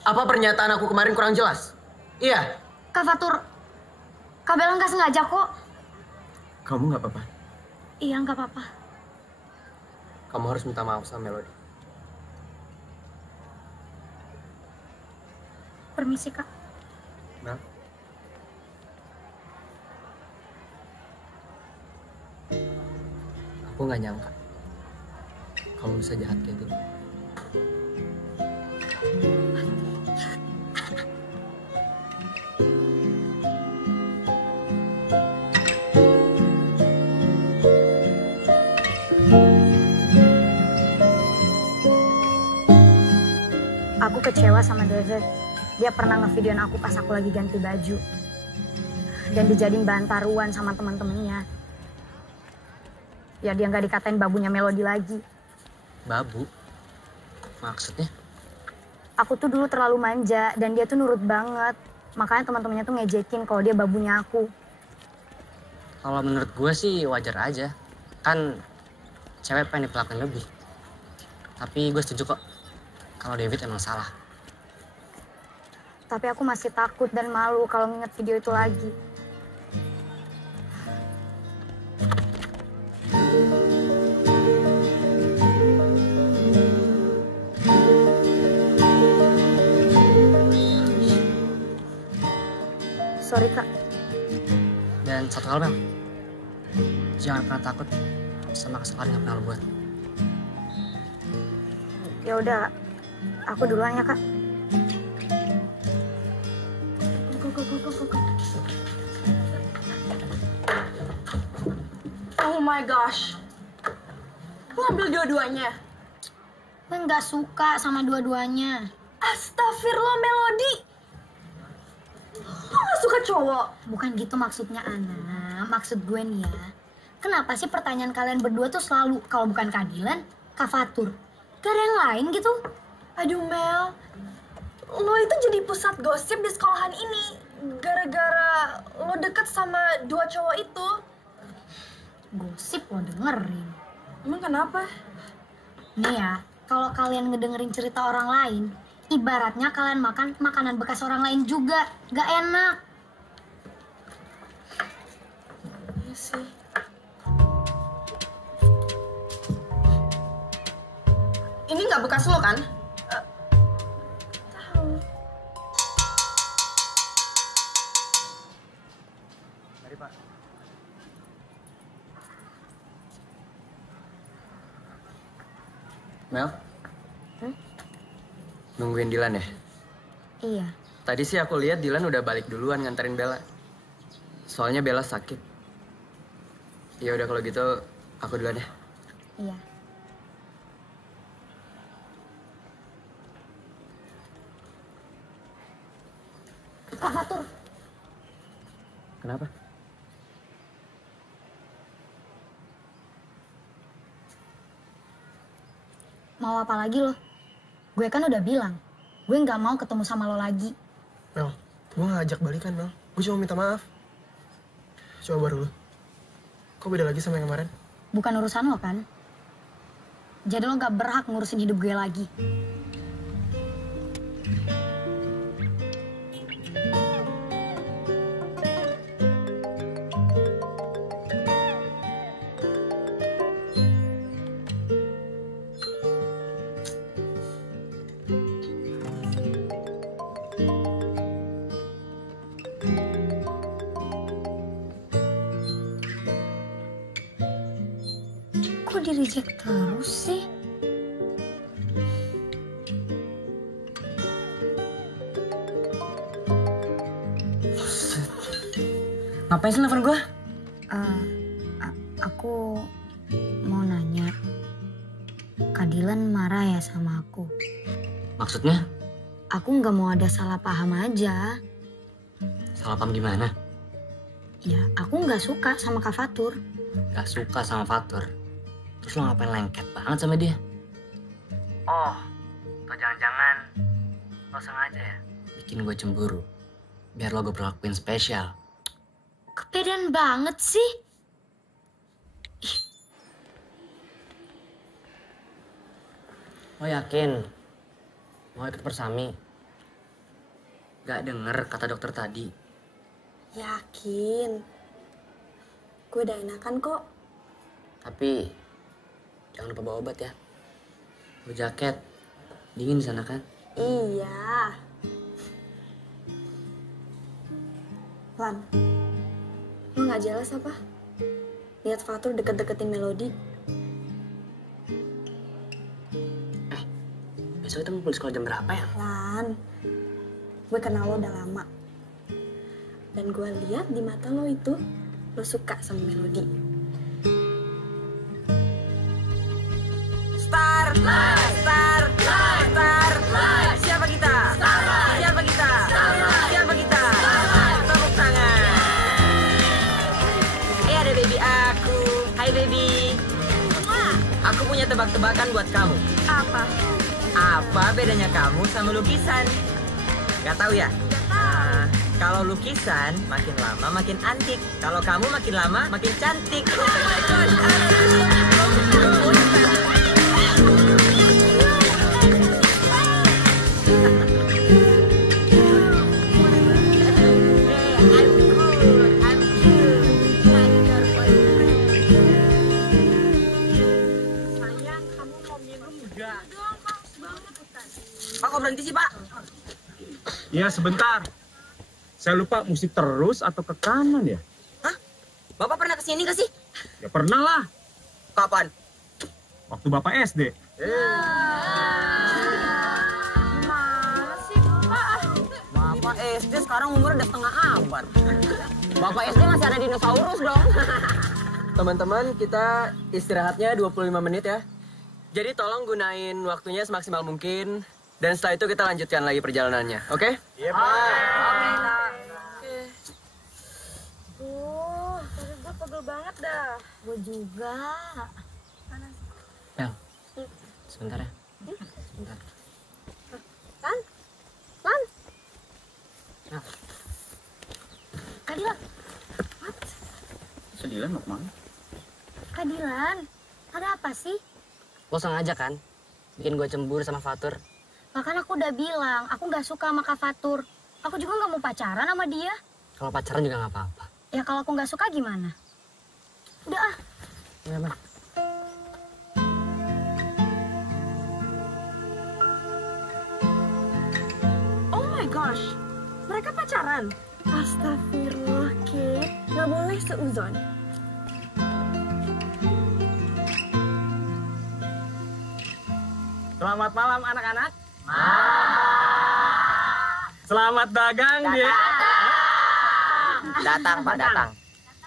Apa pernyataan aku kemarin kurang jelas? Iya. Kak Fatur, Kak Bella nggak sengaja kok. Kamu nggak apa-apa. Iya, nggak apa-apa. Kamu harus minta maaf sama Melody. Permisi, Kak. Mel. Aku nggak nyangka kamu bisa jahat kayak gitu. Aku kecewa sama David. Dia pernah ngevideoin aku pas aku lagi ganti baju. Dan dijadiin bahan taruhan sama teman-temannya. Ya dia nggak dikatain babunya Melody lagi. Babu? Maksudnya? Aku tuh dulu terlalu manja dan dia tuh nurut banget. Makanya teman-temannya tuh ngejekin kalau dia babunya aku. Kalau menurut gue sih wajar aja. Kan cewek pengen diperlakuin lebih. Tapi gue setuju kok kalau David emang salah. Tapi aku masih takut dan malu kalau nginget video itu lagi. Sorry, Kak. Dan satu hal, Mel. Jangan pernah takut sama kesalahan yang pernah lo buat. Ya udah, aku duluan ya, Kak. Oh my gosh. Lo ambil dua-duanya? Gue nggak suka sama dua-duanya. Astagfirullah, Melody. Lo gak suka cowok? Bukan gitu maksudnya, Ana. Maksud gue nih ya. Kenapa sih pertanyaan kalian berdua tuh selalu kalau bukan keadilan, Kak Fatur? Gak ada yang lain gitu? Aduh, Mel. Lo itu jadi pusat gosip di sekolahan ini. Gara-gara lo deket sama dua cowok itu. Gosip lo dengerin. Emang kenapa? Nih ya, kalau kalian ngedengerin cerita orang lain, ibaratnya kalian makan makanan bekas orang lain juga. Gak enak. Iya sih. Ini nggak bekas lo kan? Tahu. Mari, Pak. Mel? Nungguin Dilan ya? Iya. Tadi sih aku lihat Dilan udah balik duluan nganterin Bella. Soalnya Bella sakit. Ya udah kalau gitu aku duluan ya. Iya. Kak Fatur. Kenapa? Mau apa lagi lo? Gue kan udah bilang, gue nggak mau ketemu sama lo lagi. Mel, gue nggak ajak balikan, Mel. Gue cuma minta maaf. Coba baru lo. Kok beda lagi sama yang kemarin? Bukan urusan lo kan? Jadi lo nggak berhak ngurusin hidup gue lagi. Kok di-reject terus sih? Ngapain sih nelfon gue? Aku mau nanya, Kak Dilan marah ya sama aku? Maksudnya? Aku nggak mau ada salah paham aja. Salah paham gimana? Ya, aku nggak suka sama Kak Fatur. Gak suka sama Fatur. Terus lo ngapain lengket banget sama dia? Oh, atau jangan-jangan lo sengaja ya bikin gue cemburu. Biar lo gue perlakuin spesial. Kepedean banget sih. Lo yakin mau ikut persami? Gak denger kata dokter tadi. Yakin. Gue udah enakan kok. Tapi jangan lupa bawa obat ya. Bawa jaket. Dingin di sana kan? Iya. Lan, lo gak jelas apa? Lihat Fatur deket-deketin Melody. Besok kita ngumpul di sekolah jam berapa ya? Lan, gue kenal lo udah lama. Dan gue lihat di mata lo itu, lo suka sama Melody. Start, start, start. Siapa kita? Siapa kita? Siapa kita? Tepuk tangan. Ada baby aku. Hai baby. Aku punya tebak-tebakan buat kamu. Apa? Apa bedanya kamu sama lukisan? Gak tahu ya? Nah, kalau lukisan makin lama makin antik. Kalau kamu makin lama makin cantik. Oh my gosh. Pak, kok berhenti sih, Pak? Ya, sebentar. Saya lupa musik terus atau ke kanan ya? Hah? Bapak pernah kesini nggak sih? Ya pernah lah. Kapan? Waktu Bapak SD. Gimana sih, Pak? Bapak SD sekarang umurnya udah setengah abad. Bapak SD masih ada dinosaurus dong. Teman-teman, kita istirahatnya 25 menit ya. Jadi tolong gunain waktunya semaksimal mungkin. Dan setelah itu kita lanjutkan lagi perjalanannya, oke? Iya, Pak. Oke. Perut gue pegel banget dah. Gue juga. Panas. Bel, sebentar ya. Sebentar. Lan? Lan? Nah. Kak Dilan. Kak Dilan mau kemana? Kak Dilan, ada apa sih? Lo sengaja kan bikin gue cemburu sama Fatur? Bahkan aku udah bilang, aku nggak suka sama Kak Fatur. Aku juga nggak mau pacaran sama dia. Kalau pacaran juga nggak apa-apa. Ya kalau aku nggak suka gimana? Udah ah. Ya, Bang. Oh my gosh, mereka pacaran? Astagfirullah, Kate. Nggak boleh seuzon. Selamat malam anak-anak. Selamat dagang, dia. Datang, Pak, datang.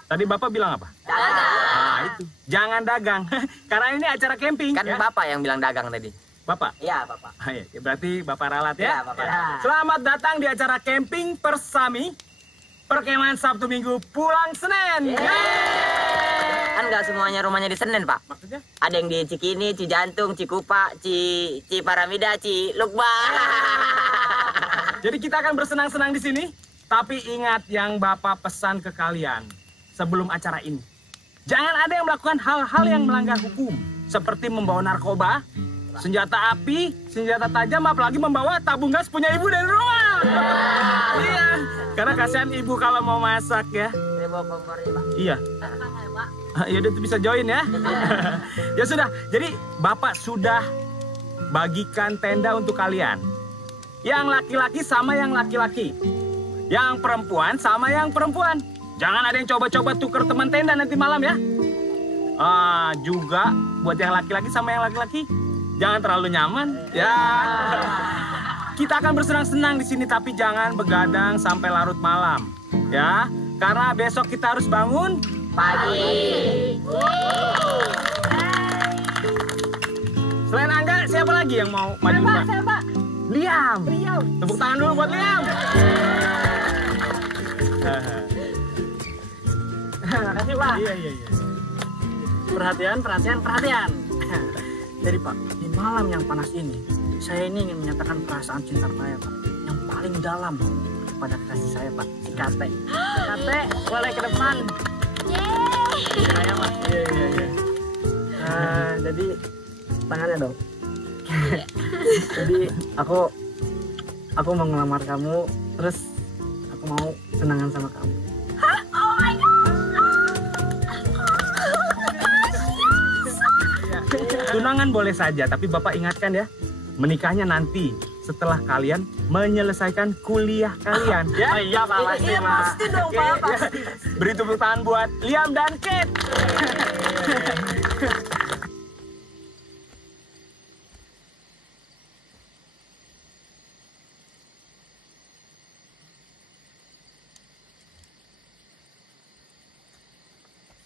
Tadi Bapak bilang apa? Dagang. Nah, itu. Jangan dagang. Karena ini acara camping. Kan ya? Bapak yang bilang dagang tadi. Bapak? Iya, Bapak. Ah, ya. Berarti Bapak ralat ya? Iya, Bapak ralat. Selamat datang di acara camping Persami. Perkemahan Sabtu Minggu pulang Senin. Kan nggak semuanya rumahnya di Senen, Pak. Maksudnya? Ada yang di Cikini, Cijantung, Cikupa, Ciparamida, Cilukba. Jadi kita akan bersenang-senang di sini. Tapi ingat yang Bapak pesan ke kalian sebelum acara ini. Jangan ada yang melakukan hal-hal yang melanggar hukum. Seperti membawa narkoba, senjata api, senjata tajam, apalagi membawa tabung gas punya ibu dari rumah. Iya, karena kasihan ibu kalau mau masak ya. Saya bawa kompor ya, Pak. Iya. Ya udah bisa join ya. Ya sudah, jadi Bapak sudah bagikan tenda untuk kalian. Yang laki-laki sama yang laki-laki. Yang perempuan sama yang perempuan. Jangan ada yang coba-coba tuker teman tenda nanti malam ya. Juga buat yang laki-laki sama yang laki-laki, jangan terlalu nyaman ya. Kita akan bersenang-senang di sini tapi jangan begadang sampai larut malam ya. Karena besok kita harus bangun pagi. Selain Angga, siapa lagi yang mau maju? Saya, Pak. Liam. Tepuk tangan dulu buat Liam. Makasih, Pak. Iya. Perhatian. Jadi, Pak, di malam yang panas ini, saya ini ingin menyatakan perasaan cinta saya, Pak, yang paling dalam kepada kasih saya, Pak, si Kate. Kate, boleh ke depan. Yeay. Saya, Pak. Iya. Jadi, tangannya dong. Jadi, aku mau ngelamar kamu, terus aku mau tunangan sama kamu. Hah? Oh my god. Tunangan boleh saja, tapi Bapak ingatkan ya, menikahnya nanti setelah kalian menyelesaikan kuliah kalian. Ya? Oh iya, Pak, pasti, Iya, Pak. pasti dong, Oke, Pak. ya. Pasti. Beri tepuk tangan buat Liam dan Kate.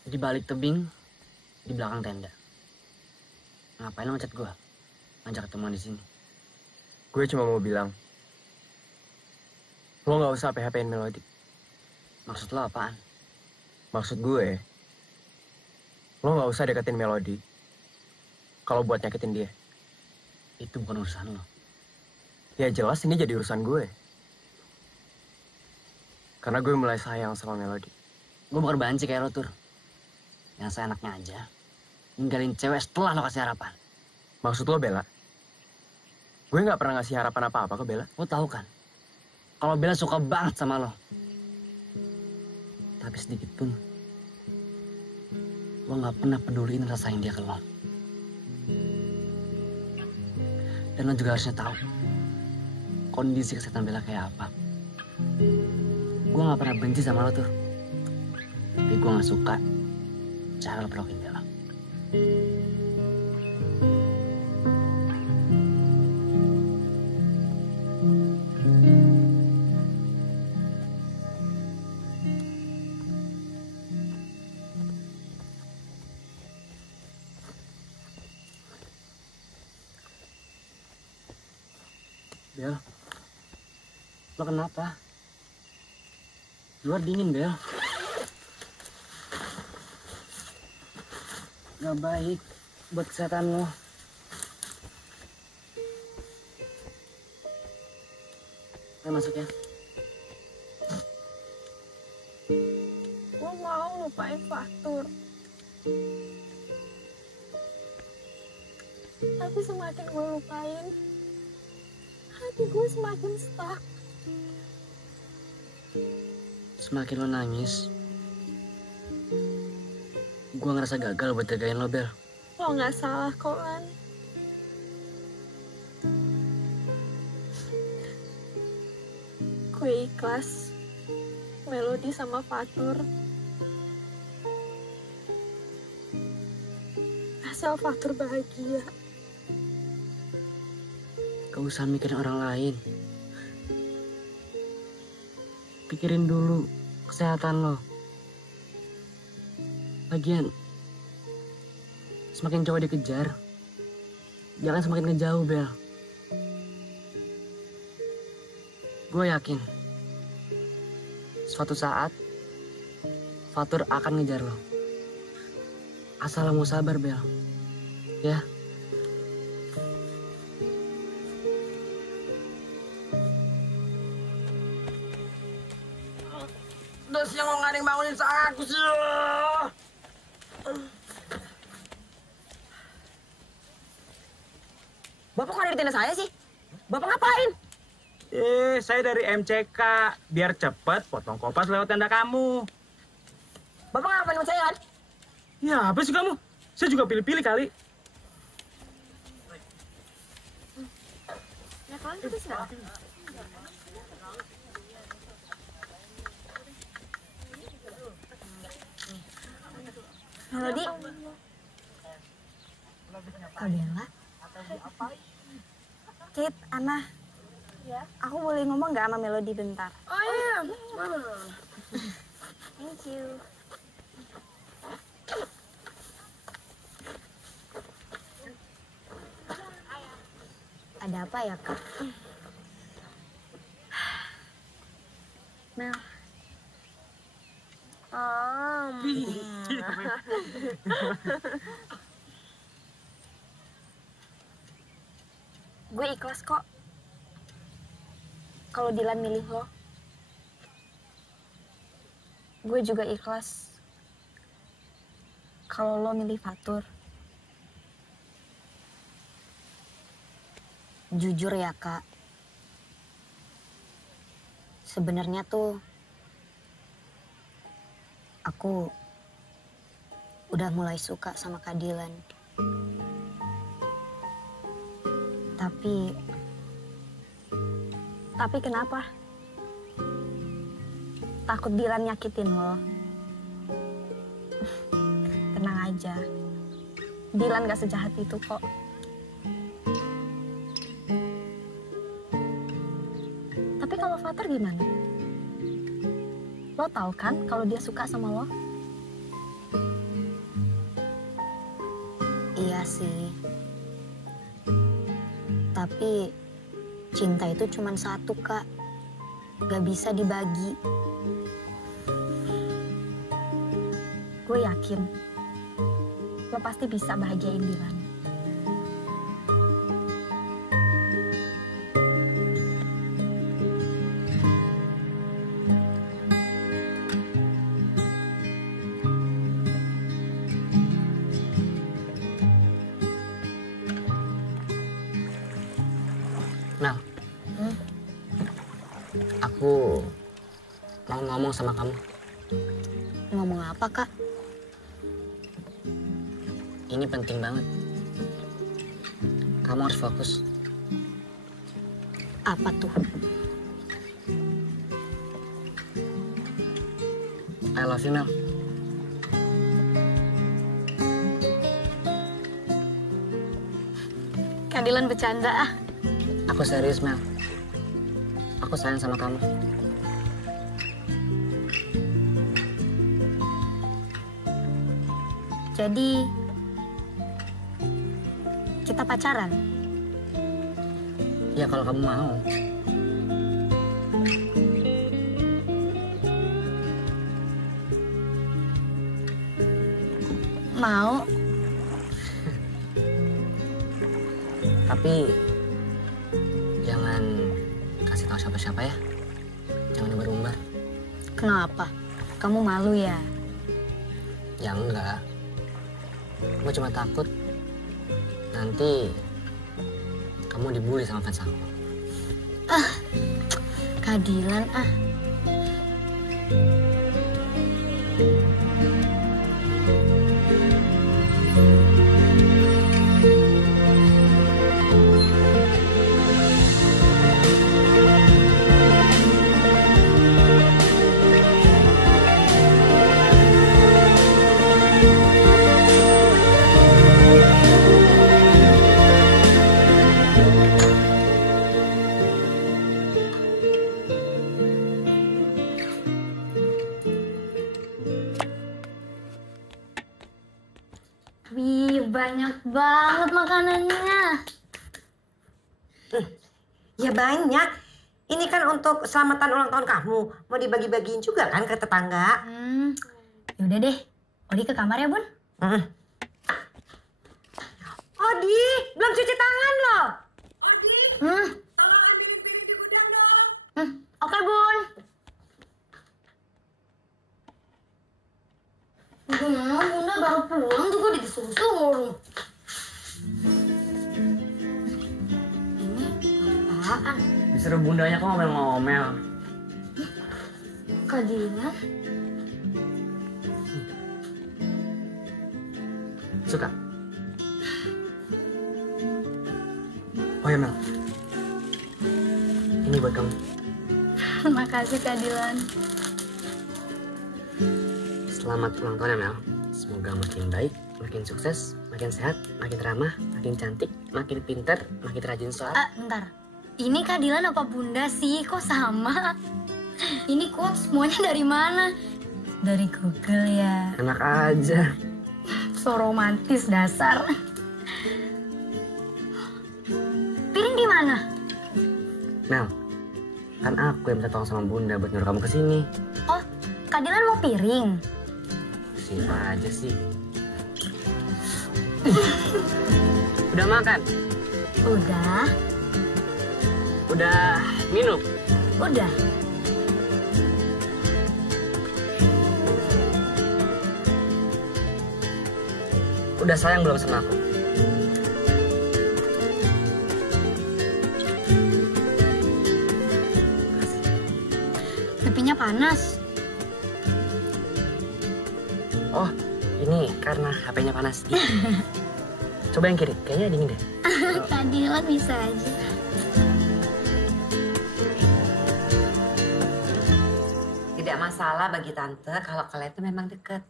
Di balik tebing, di belakang tenda. Ngapain lo ngechat gue? Ngajak ketemuan di sini. Gue cuma mau bilang, lo nggak usah PHP-in Melody. Maksud lo apaan? Maksud gue, lo nggak usah deketin Melody kalau buat nyakitin dia. Itu bukan urusan lo. Ya jelas ini jadi urusan gue. Karena gue mulai sayang sama Melody. Gue bukan banci kayak lo, Tur. Yang seenaknya aja, ninggalin cewek setelah lo kasih harapan. Maksud lo, Bella? Gue nggak pernah ngasih harapan apa-apa ke Bella. Lo tahu kan, kalau Bella suka banget sama lo. Tapi sedikit pun, lo nggak pernah peduliin rasa yang dia ke lo. Dan lo juga harusnya tahu, kondisi kesehatan Bella kayak apa. Gue nggak pernah benci sama lo, Tur. Tapi gue nggak suka cara lo pelokin Bella. Bel, lo kenapa? Luar dingin, Bel. Gak baik buat kesehatan lo. Ayo masuk ya. Gue mau lupain Fatur. Tapi semakin gue lupain, hati gue semakin stuck. Semakin lo nangis, gue ngerasa gagal buat jagain lo, Bel. Lo nggak salah kok, Lan. Gue ikhlas Melody sama Fatur. Asal Fatur bahagia. Gak usah mikirin orang lain. Pikirin dulu kesehatan lo. Lagian, semakin cowok dikejar, jalan semakin ngejauh, Bel. Gue yakin, suatu saat, Fatur akan ngejar lo. Asal lo mau sabar, Bel. Ya. Udah siang kok nggak ada yang bangunin aku sih. Bapak kok ada di tenda saya sih? Bapak ngapain? Saya dari MCK. Biar cepet potong kopas lewat tenda kamu. Bapak ngapain sama saya kan? Ya, apa sih kamu? Saya juga pilih-pilih kali. Ya kalian kita sudah. Melody. Kak Bella. Kate, Ana. Ya? Aku boleh ngomong nggak sama Melody bentar? Oh iya, Thank you. Ada apa ya, Kak? Mel. Gue ikhlas kok kalau Dilan milih lo. Gue juga ikhlas kalau lo milih Fatur. Jujur ya Kak, sebenarnya tuh aku udah mulai suka sama Kak Dilan. Tapi kenapa? Takut Dilan nyakitin lo? Tenang aja, Dilan gak sejahat itu kok. Tapi kalau Fatur gimana? Lo tahu kan kalau dia suka sama lo? Iya sih. Tapi cinta itu cuma satu, Kak. Gak bisa dibagi. Gue yakin lo pasti bisa bahagiain Dilan. Mel, aku mau ngomong sama kamu. Ngomong apa, Kak? Ini penting banget. Kamu harus fokus. Apa tuh? I love you, Mel. Kak Dilan bercanda ah. Aku serius, Mel. Aku sayang sama kamu. Jadi, kita pacaran? Ya kalau kamu mau. Mau. Tapi jangan kasih tahu siapa-siapa ya. Jangan umbar-umbar. Kenapa? Kamu malu ya? Ya enggak. Gue cuma takut nanti kamu dibully sama fans aku. Kak Dilan ah. Wih, banyak banget makanannya. Ya banyak. Ini kan untuk selamatan ulang tahun kamu. Mau dibagi-bagiin juga kan ke tetangga? Yaudah deh, Odi ke kamar ya, Bun. Odi, belum cuci tangan loh. Odi, tolong ambilin piring di gudang dong. Oke, Bun. Bunda baru pulang juga disuruh-suruh. Ini apaan? Disuruh bundanya kok ngomel-ngomel. Kak Dilan? Suka? Oh ya Mel, ini buat kamu. Makasih Kak Dilan. Selamat ulang tahun ya Mel. Semoga makin baik, makin sukses, makin sehat, makin ramah, makin cantik, makin pintar, makin rajin sholat. Bentar. Ini Kak Dilan apa Bunda sih? Kok sama? Ini quotes semuanya dari mana? Dari Google ya. Enak aja. So romantis dasar. Piring di mana? Mel, Kan aku yang minta tolong sama Bunda buat nyuruh kamu ke sini. Oh, Kak Dilan mau piring? Siapa aja sih? Udah makan? Udah. Udah minum? Udah. Udah sayang belum sama aku? Pipinya panas. Oh, ini karena HP-nya panas. Coba yang kiri, kayaknya dingin deh. Kak Dilan bisa aja. Tidak masalah bagi tante kalau kalian itu memang deket.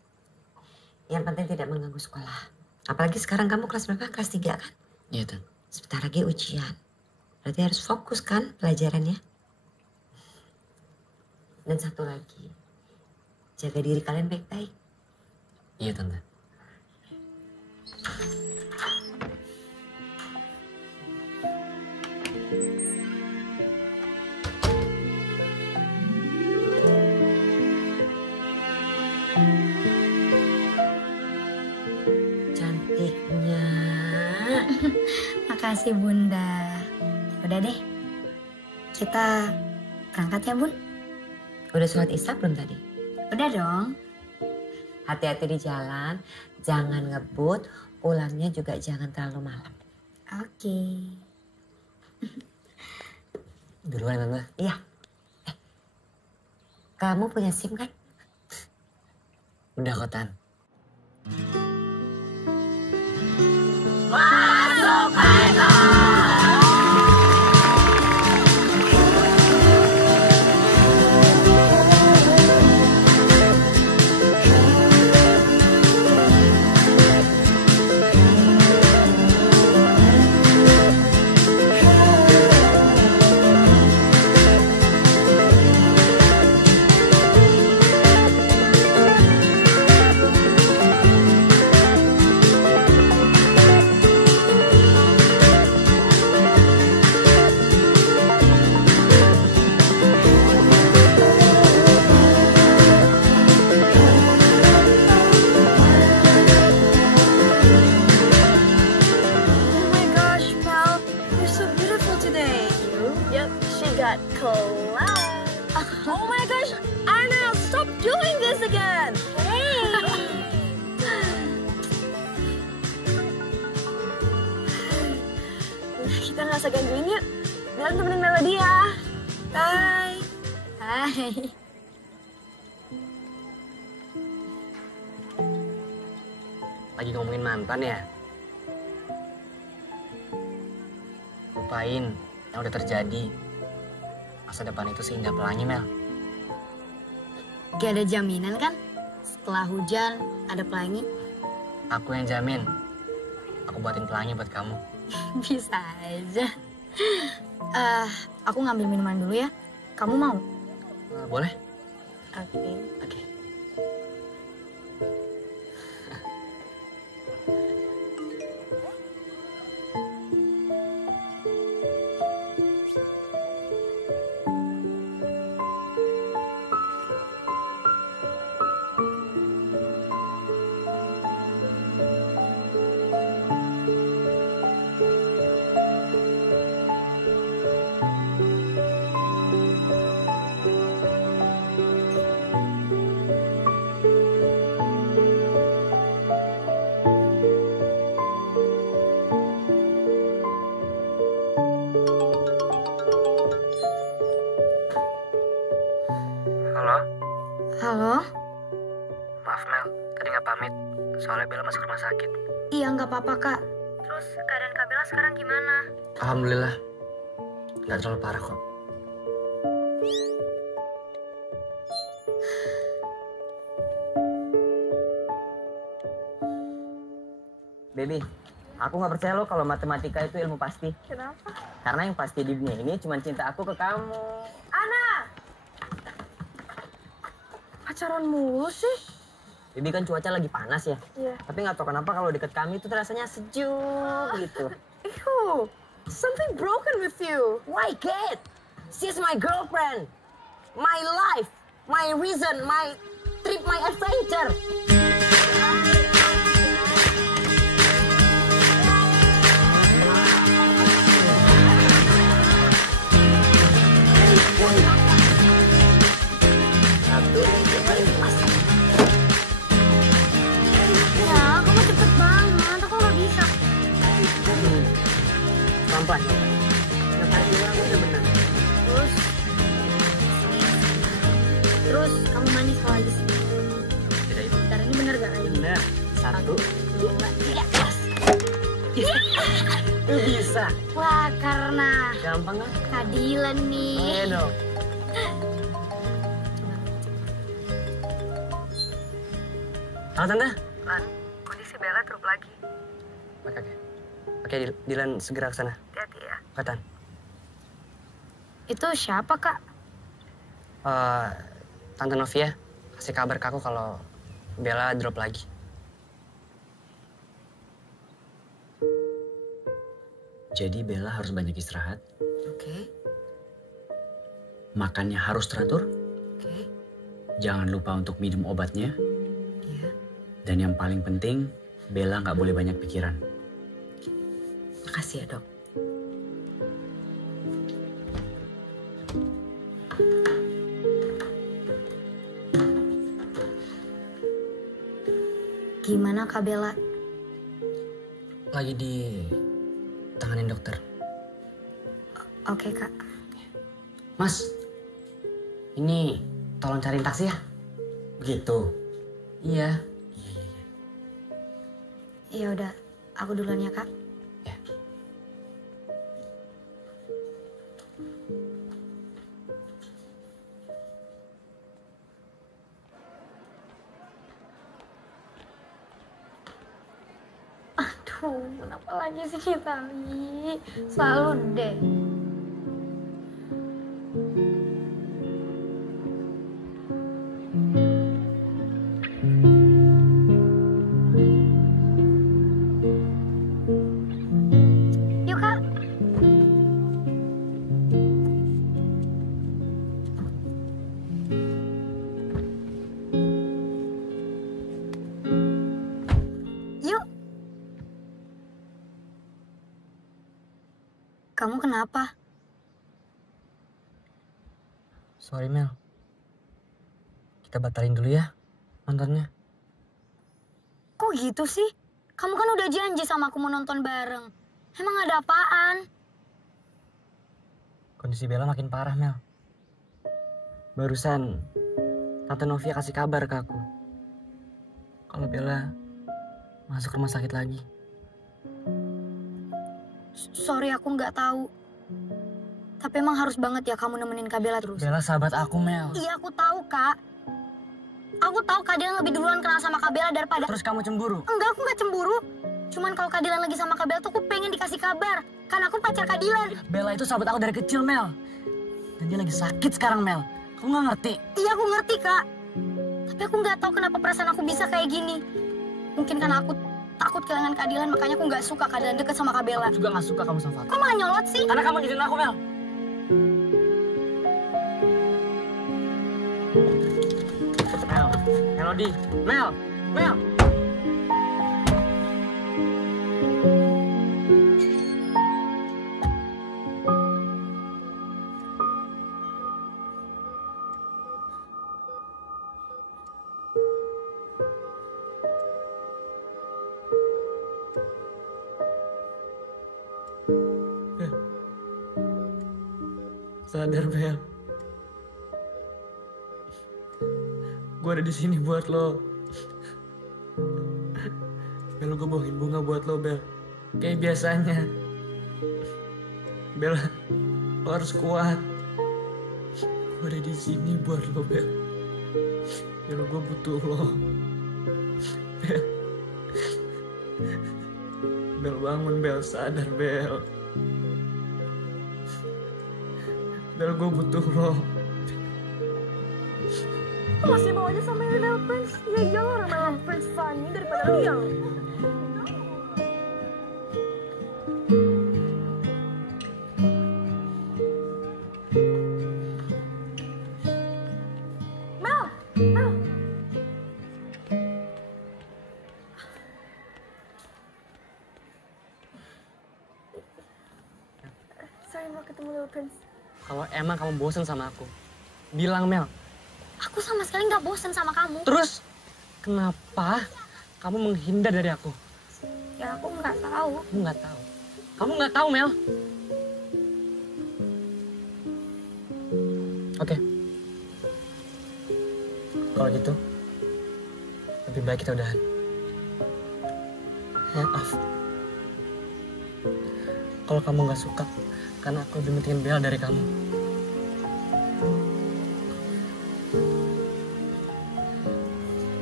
Yang penting tidak mengganggu sekolah. Apalagi sekarang kamu kelas berapa? Kelas 3 kan? Iya, Tan. Sebentar lagi ujian. Berarti harus fokus kan pelajarannya? Dan satu lagi, jaga diri kalian baik-baik. Iya, Tante. Cantiknya. Makasih Bunda. Udah deh, kita berangkat ya Bun. Udah sholat isya belum tadi? Udah dong. Hati-hati di jalan, jangan ngebut, pulangnya juga jangan terlalu malam. Oke. Duluan, Tante. Iya. Kamu punya SIM kan? Udah kok, Tan. Masuk Python! Oh my gosh, Anna, stop doing this again. Hey. Kita nggak usah gangguin yuk. Bilang temenin Melody ya. Bye. Hai. Lagi ngomongin mantan ya? Lupain yang udah terjadi. Masa depan itu seindah pelangi, Mel. Gak ada jaminan kan? Setelah hujan, ada pelangi. Aku yang jamin. Aku buatin pelangi buat kamu. Bisa aja. Aku ngambil minuman dulu ya. Kamu mau? Boleh? Oke. Oke. Halo? Maaf, Mel. Tadi nggak pamit. Soalnya Bella masuk rumah sakit. Iya, nggak apa-apa, Kak. Terus keadaan Kak Bella sekarang gimana? Alhamdulillah. Nggak terlalu parah kok. Baby, aku nggak percaya lo kalau matematika itu ilmu pasti. Kenapa? Karena yang pasti di dunia ini cuma cinta aku ke kamu. Ana! Pacaran mulu sih. Baby kan cuaca lagi panas ya. Iya. Tapi nggak tahu kenapa kalau deket kami itu rasanya sejuk gitu. Ew, something broken with you. Why, Kate? She's my girlfriend. My life, my reason, my trip, my adventure. Ya, kamu cepet banget. Aku nggak bisa. Pelan-pelan. Yang tadi bilang udah benar. Terus kamu manis kalau lagi sini. Bentar, ini bener gak kayaknya? Benar. 1, 2, 3, gas. Bisa. Wah, karena Gampang kan? keadilan nih. Ayo dong. Halo Tante. Lan, kondisi Bella drop lagi. Oke, Dilan segera ke sana. Hati-hati ya. Katan. Itu siapa, Kak? Tante Novia kasih kabar ke aku kalau Bella drop lagi. Jadi Bella harus banyak istirahat. Oke. Makannya harus teratur. Oke. Jangan lupa untuk minum obatnya. Iya. Dan yang paling penting, Bella nggak boleh banyak pikiran. Makasih ya, Dok. Gimana Kak Bella? Lagi di tanganin dokter. Oke, Kak. Mas, ini tolong cariin taksi ya. Begitu. Iya. Ya udah, aku duluan ya, Kak. Aduh, kenapa lagi sih Citali? Selalu deh. Yuk, Kak. Yuk. Kamu kenapa? Sorry Mel. Kita batalin dulu ya nontonnya. Kok gitu sih? Kamu kan udah janji sama aku mau nonton bareng. Emang ada apaan? Kondisi Bella makin parah Mel. Barusan Tante Novia kasih kabar ke aku kalau Bella masuk rumah sakit lagi. Sorry, aku nggak tahu. Tapi emang harus banget ya kamu nemenin Kak Bella terus. Bella sahabat aku Mel. Iya, aku tahu, Kak. Aku tahu Kak Dilan lebih duluan kenal sama Kak Bella daripada... Terus kamu cemburu? Enggak, aku nggak cemburu. Cuman kalau Kak Dilan lagi sama Kak Bella tuh aku pengen dikasih kabar. Kan aku pacar Kak Dilan. Bella itu sahabat aku dari kecil Mel. Dan dia lagi sakit sekarang Mel. Kamu nggak ngerti? Iya, aku ngerti, Kak. Tapi aku nggak tahu kenapa perasaan aku bisa kayak gini. Mungkin karena aku takut kehilangan Kak Dilan, makanya aku nggak suka Kak Dilan deket sama Kak Bella. Aku juga nggak suka kamu sama Fatur. Kok malah nyolot sih? Karena kamu ngizinin aku Mel. Mel, Melody, Mel, Mel. Sadar Bel. Gue ada di sini buat lo. Bel, gue bawain bunga buat lo Bel. Kayak biasanya. Bel, lo harus kuat. Gue ada di sini buat lo Bel. Bel, gue butuh lo. Bel. Bel, bangun Bel, sadar Bel. Bel, gue butuh lo. Masih mau aja sama Lionel Prince? Ya iyalah, Lionel Prince funny daripada Liang. mau ketemu Little Prince. Kalau emang kamu bosen sama aku, bilang Mel. Aku sama sekali nggak bosen sama kamu. Terus, kenapa kamu menghindar dari aku? Ya aku nggak tahu. Kamu nggak tahu. Kamu nggak tahu, Mel. Oke. Kalau gitu, lebih baik kita udahan. Maaf. Kalau kamu nggak suka, karena aku lebih pentingin Bella dari kamu.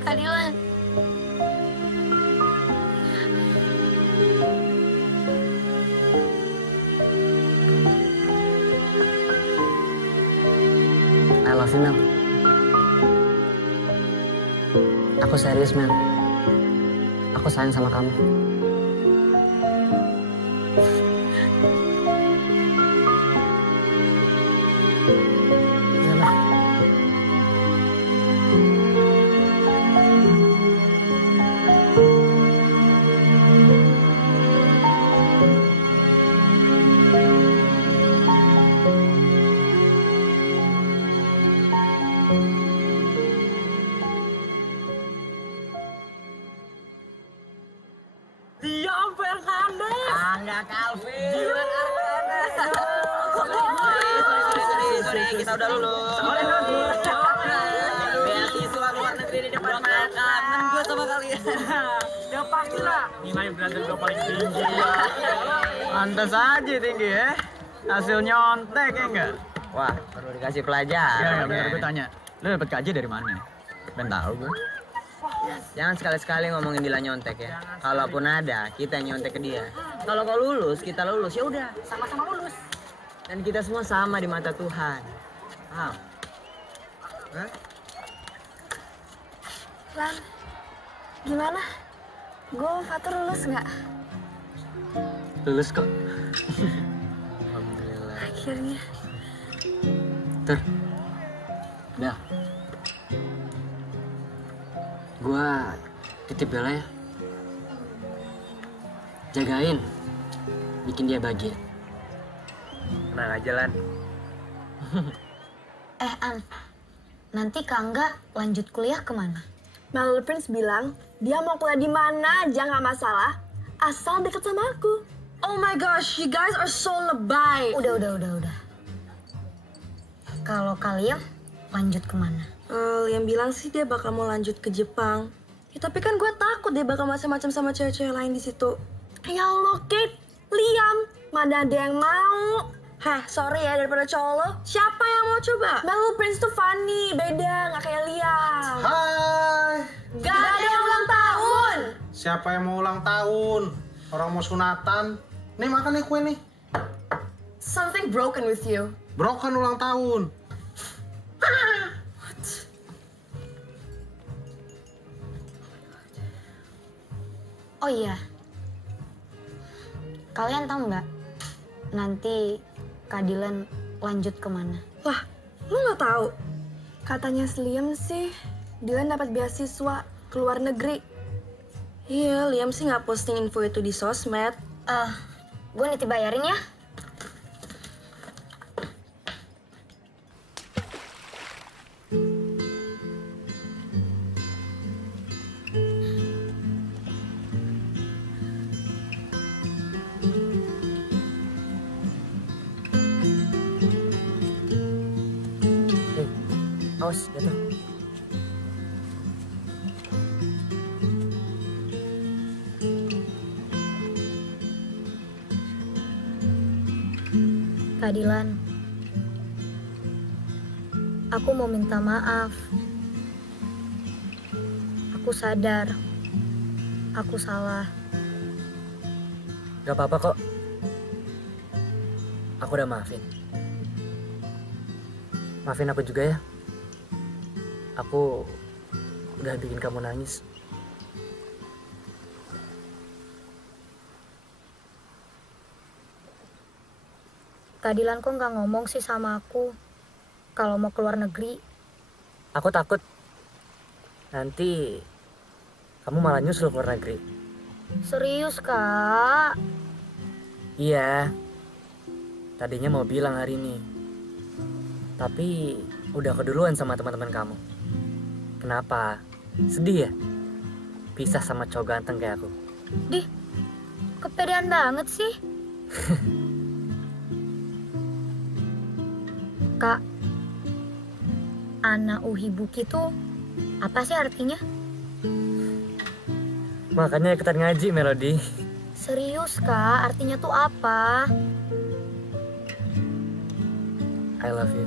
Kak Dilan. I love you, Mel. Aku serius, Mel. Aku sayang sama kamu. Diam Fernandes. Angga Calvin. Dilan Arkana. Sorry, kita udah lulus. Beasiswa luar negeri di depan mata. Kangen gue sama kalian. Ya pastilah. Nilai belajar gue paling tinggi. Pantes aja tinggi ya. Hasil nyontek ya enggak? Wah, perlu dikasih pelajaran. Ya, bener gue tanya. Lu dapet KJ dari mana? Ben tahu gue. Jangan sekali-sekali ngomongin Dila nyontek ya. Kalaupun ada, kita yang nyontek ke dia. Kalau kau lulus, kita lulus. Ya udah, sama-sama lulus. Dan kita semua sama di mata Tuhan. Paham? Hah? Lan, gimana? Gue Fatur lulus nggak? Lulus kok. Alhamdulillah. Akhirnya. Tur. Bel. Gua titip Bella ya. Jagain. Bikin dia bahagia. Tenang aja, Lan. An, nanti Kak Angga lanjut kuliah kemana? Little Prince bilang dia mau kuliah di mana aja nggak masalah, asal deket sama aku. Oh my gosh, you guys are so lebay. Udah. Kalau kalian lanjut kemana? Yang bilang sih dia bakal mau lanjut ke Jepang. Ya, tapi kan gue takut dia bakal macam-macam sama cewek-cewek lain di situ. Ya Allah, Kate, Liam, mana ada yang mau? Hah, sorry ya daripada cowok lo. Siapa yang mau coba? Little Prince tuh funny, beda, nggak kayak Liam. Hai. Gak ada yang ulang tahun. Siapa yang mau ulang tahun? Orang mau sunatan. Nih makan nih kue nih. Something broken with you. Broken ulang tahun. Oh iya, kalian tahu nggak nanti Kak Dilan lanjut kemana? Wah, lu nggak tahu? Katanya Liam sih, Dilan dapat beasiswa ke luar negeri. Iya, Liam sih nggak posting info itu di sosmed. Gue nanti bayarin ya. Awas, jatuh. Kak Dilan, aku mau minta maaf. Aku sadar, aku salah. Gak apa-apa kok. Aku udah maafin. Maafin aku juga ya. Aku udah bikin kamu nangis. Kak Dilan kok nggak ngomong sih sama aku kalau mau keluar negeri? Aku takut nanti kamu malah nyusul keluar negeri. Serius, Kak? Iya. Tadinya mau bilang hari ini, tapi udah keduluan sama teman-teman kamu. Kenapa? Sedih ya? Pisah sama cowok ganteng kayak aku. Dih, kepedean banget sih. Kak, Ana Uhibuki tuh apa sih artinya? Makanya ikutan ngaji, Melody. Serius Kak, artinya tuh apa? I love you.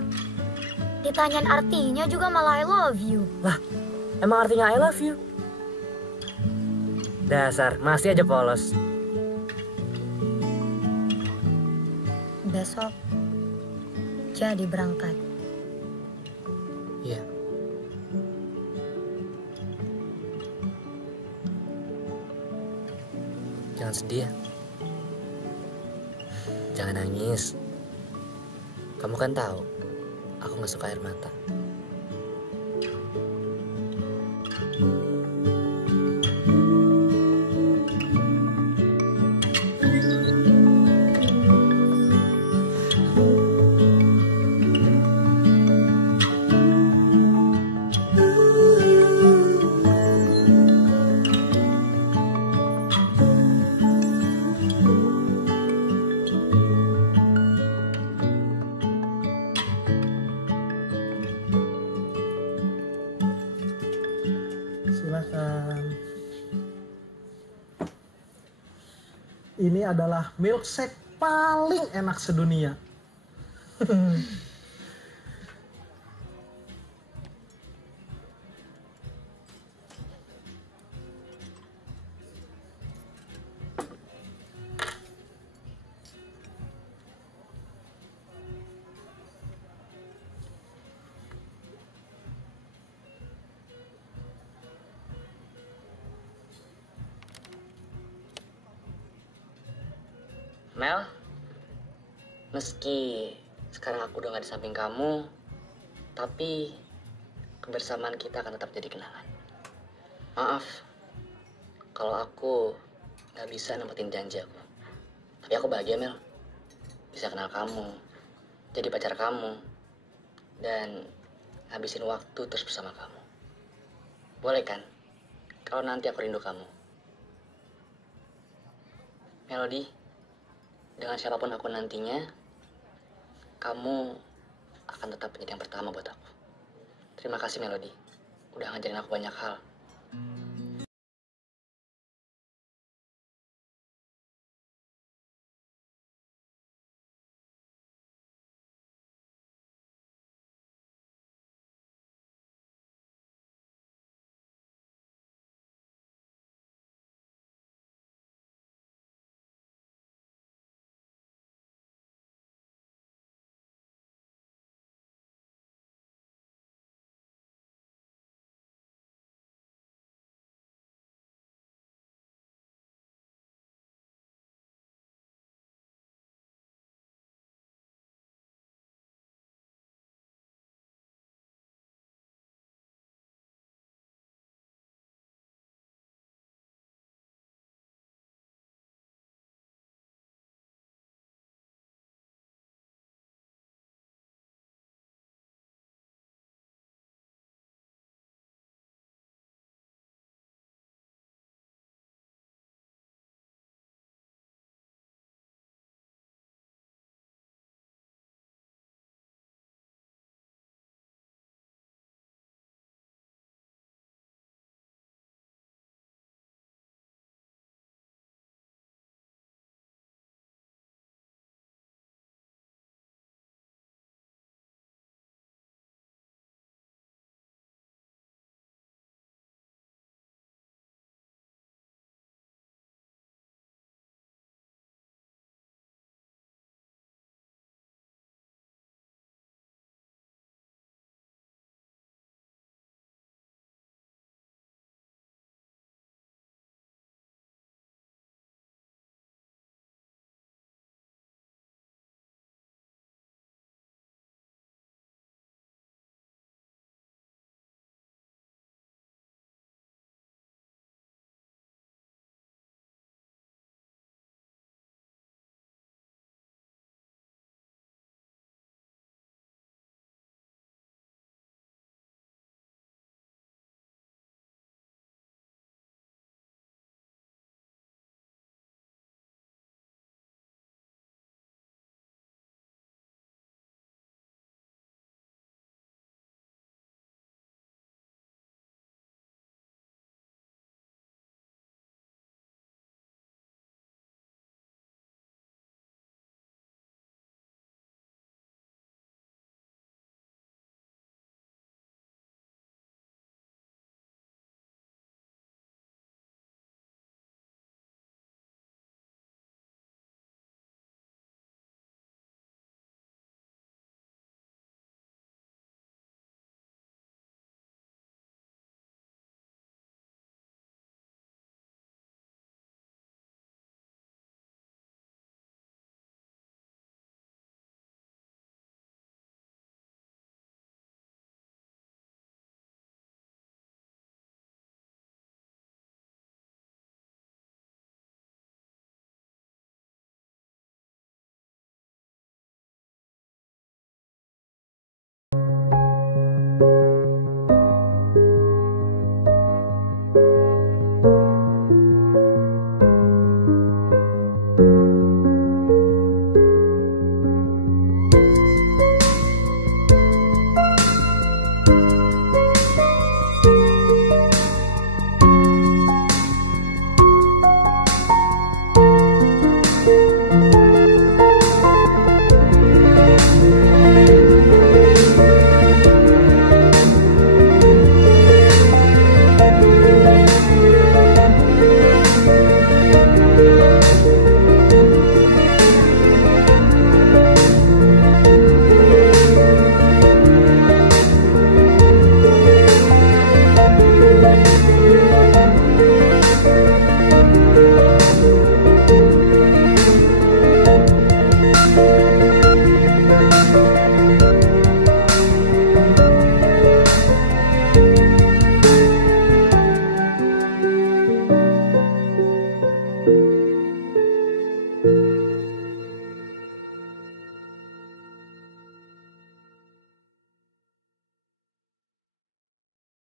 Ditanyain artinya juga malah I love you. Lah, emang artinya I love you? Dasar, masih aja polos. Besok jadi berangkat. Iya. Jangan sedih ya. Jangan nangis. Kamu kan tahu, aku nggak suka air mata. Silakan. Ini adalah milkshake paling enak sedunia. Mel, meski sekarang aku udah gak di samping kamu, tapi kebersamaan kita akan tetap jadi kenangan. Maaf, kalau aku gak bisa nempatin janji aku. Tapi aku bahagia, Mel. Bisa kenal kamu, jadi pacar kamu, dan habisin waktu terus bersama kamu. Boleh kan? Kalau nanti aku rindu kamu. Melody, dengan siapapun aku nantinya, kamu akan tetap menjadi yang pertama buat aku. Terima kasih, Melody. Udah ngajarin aku banyak hal.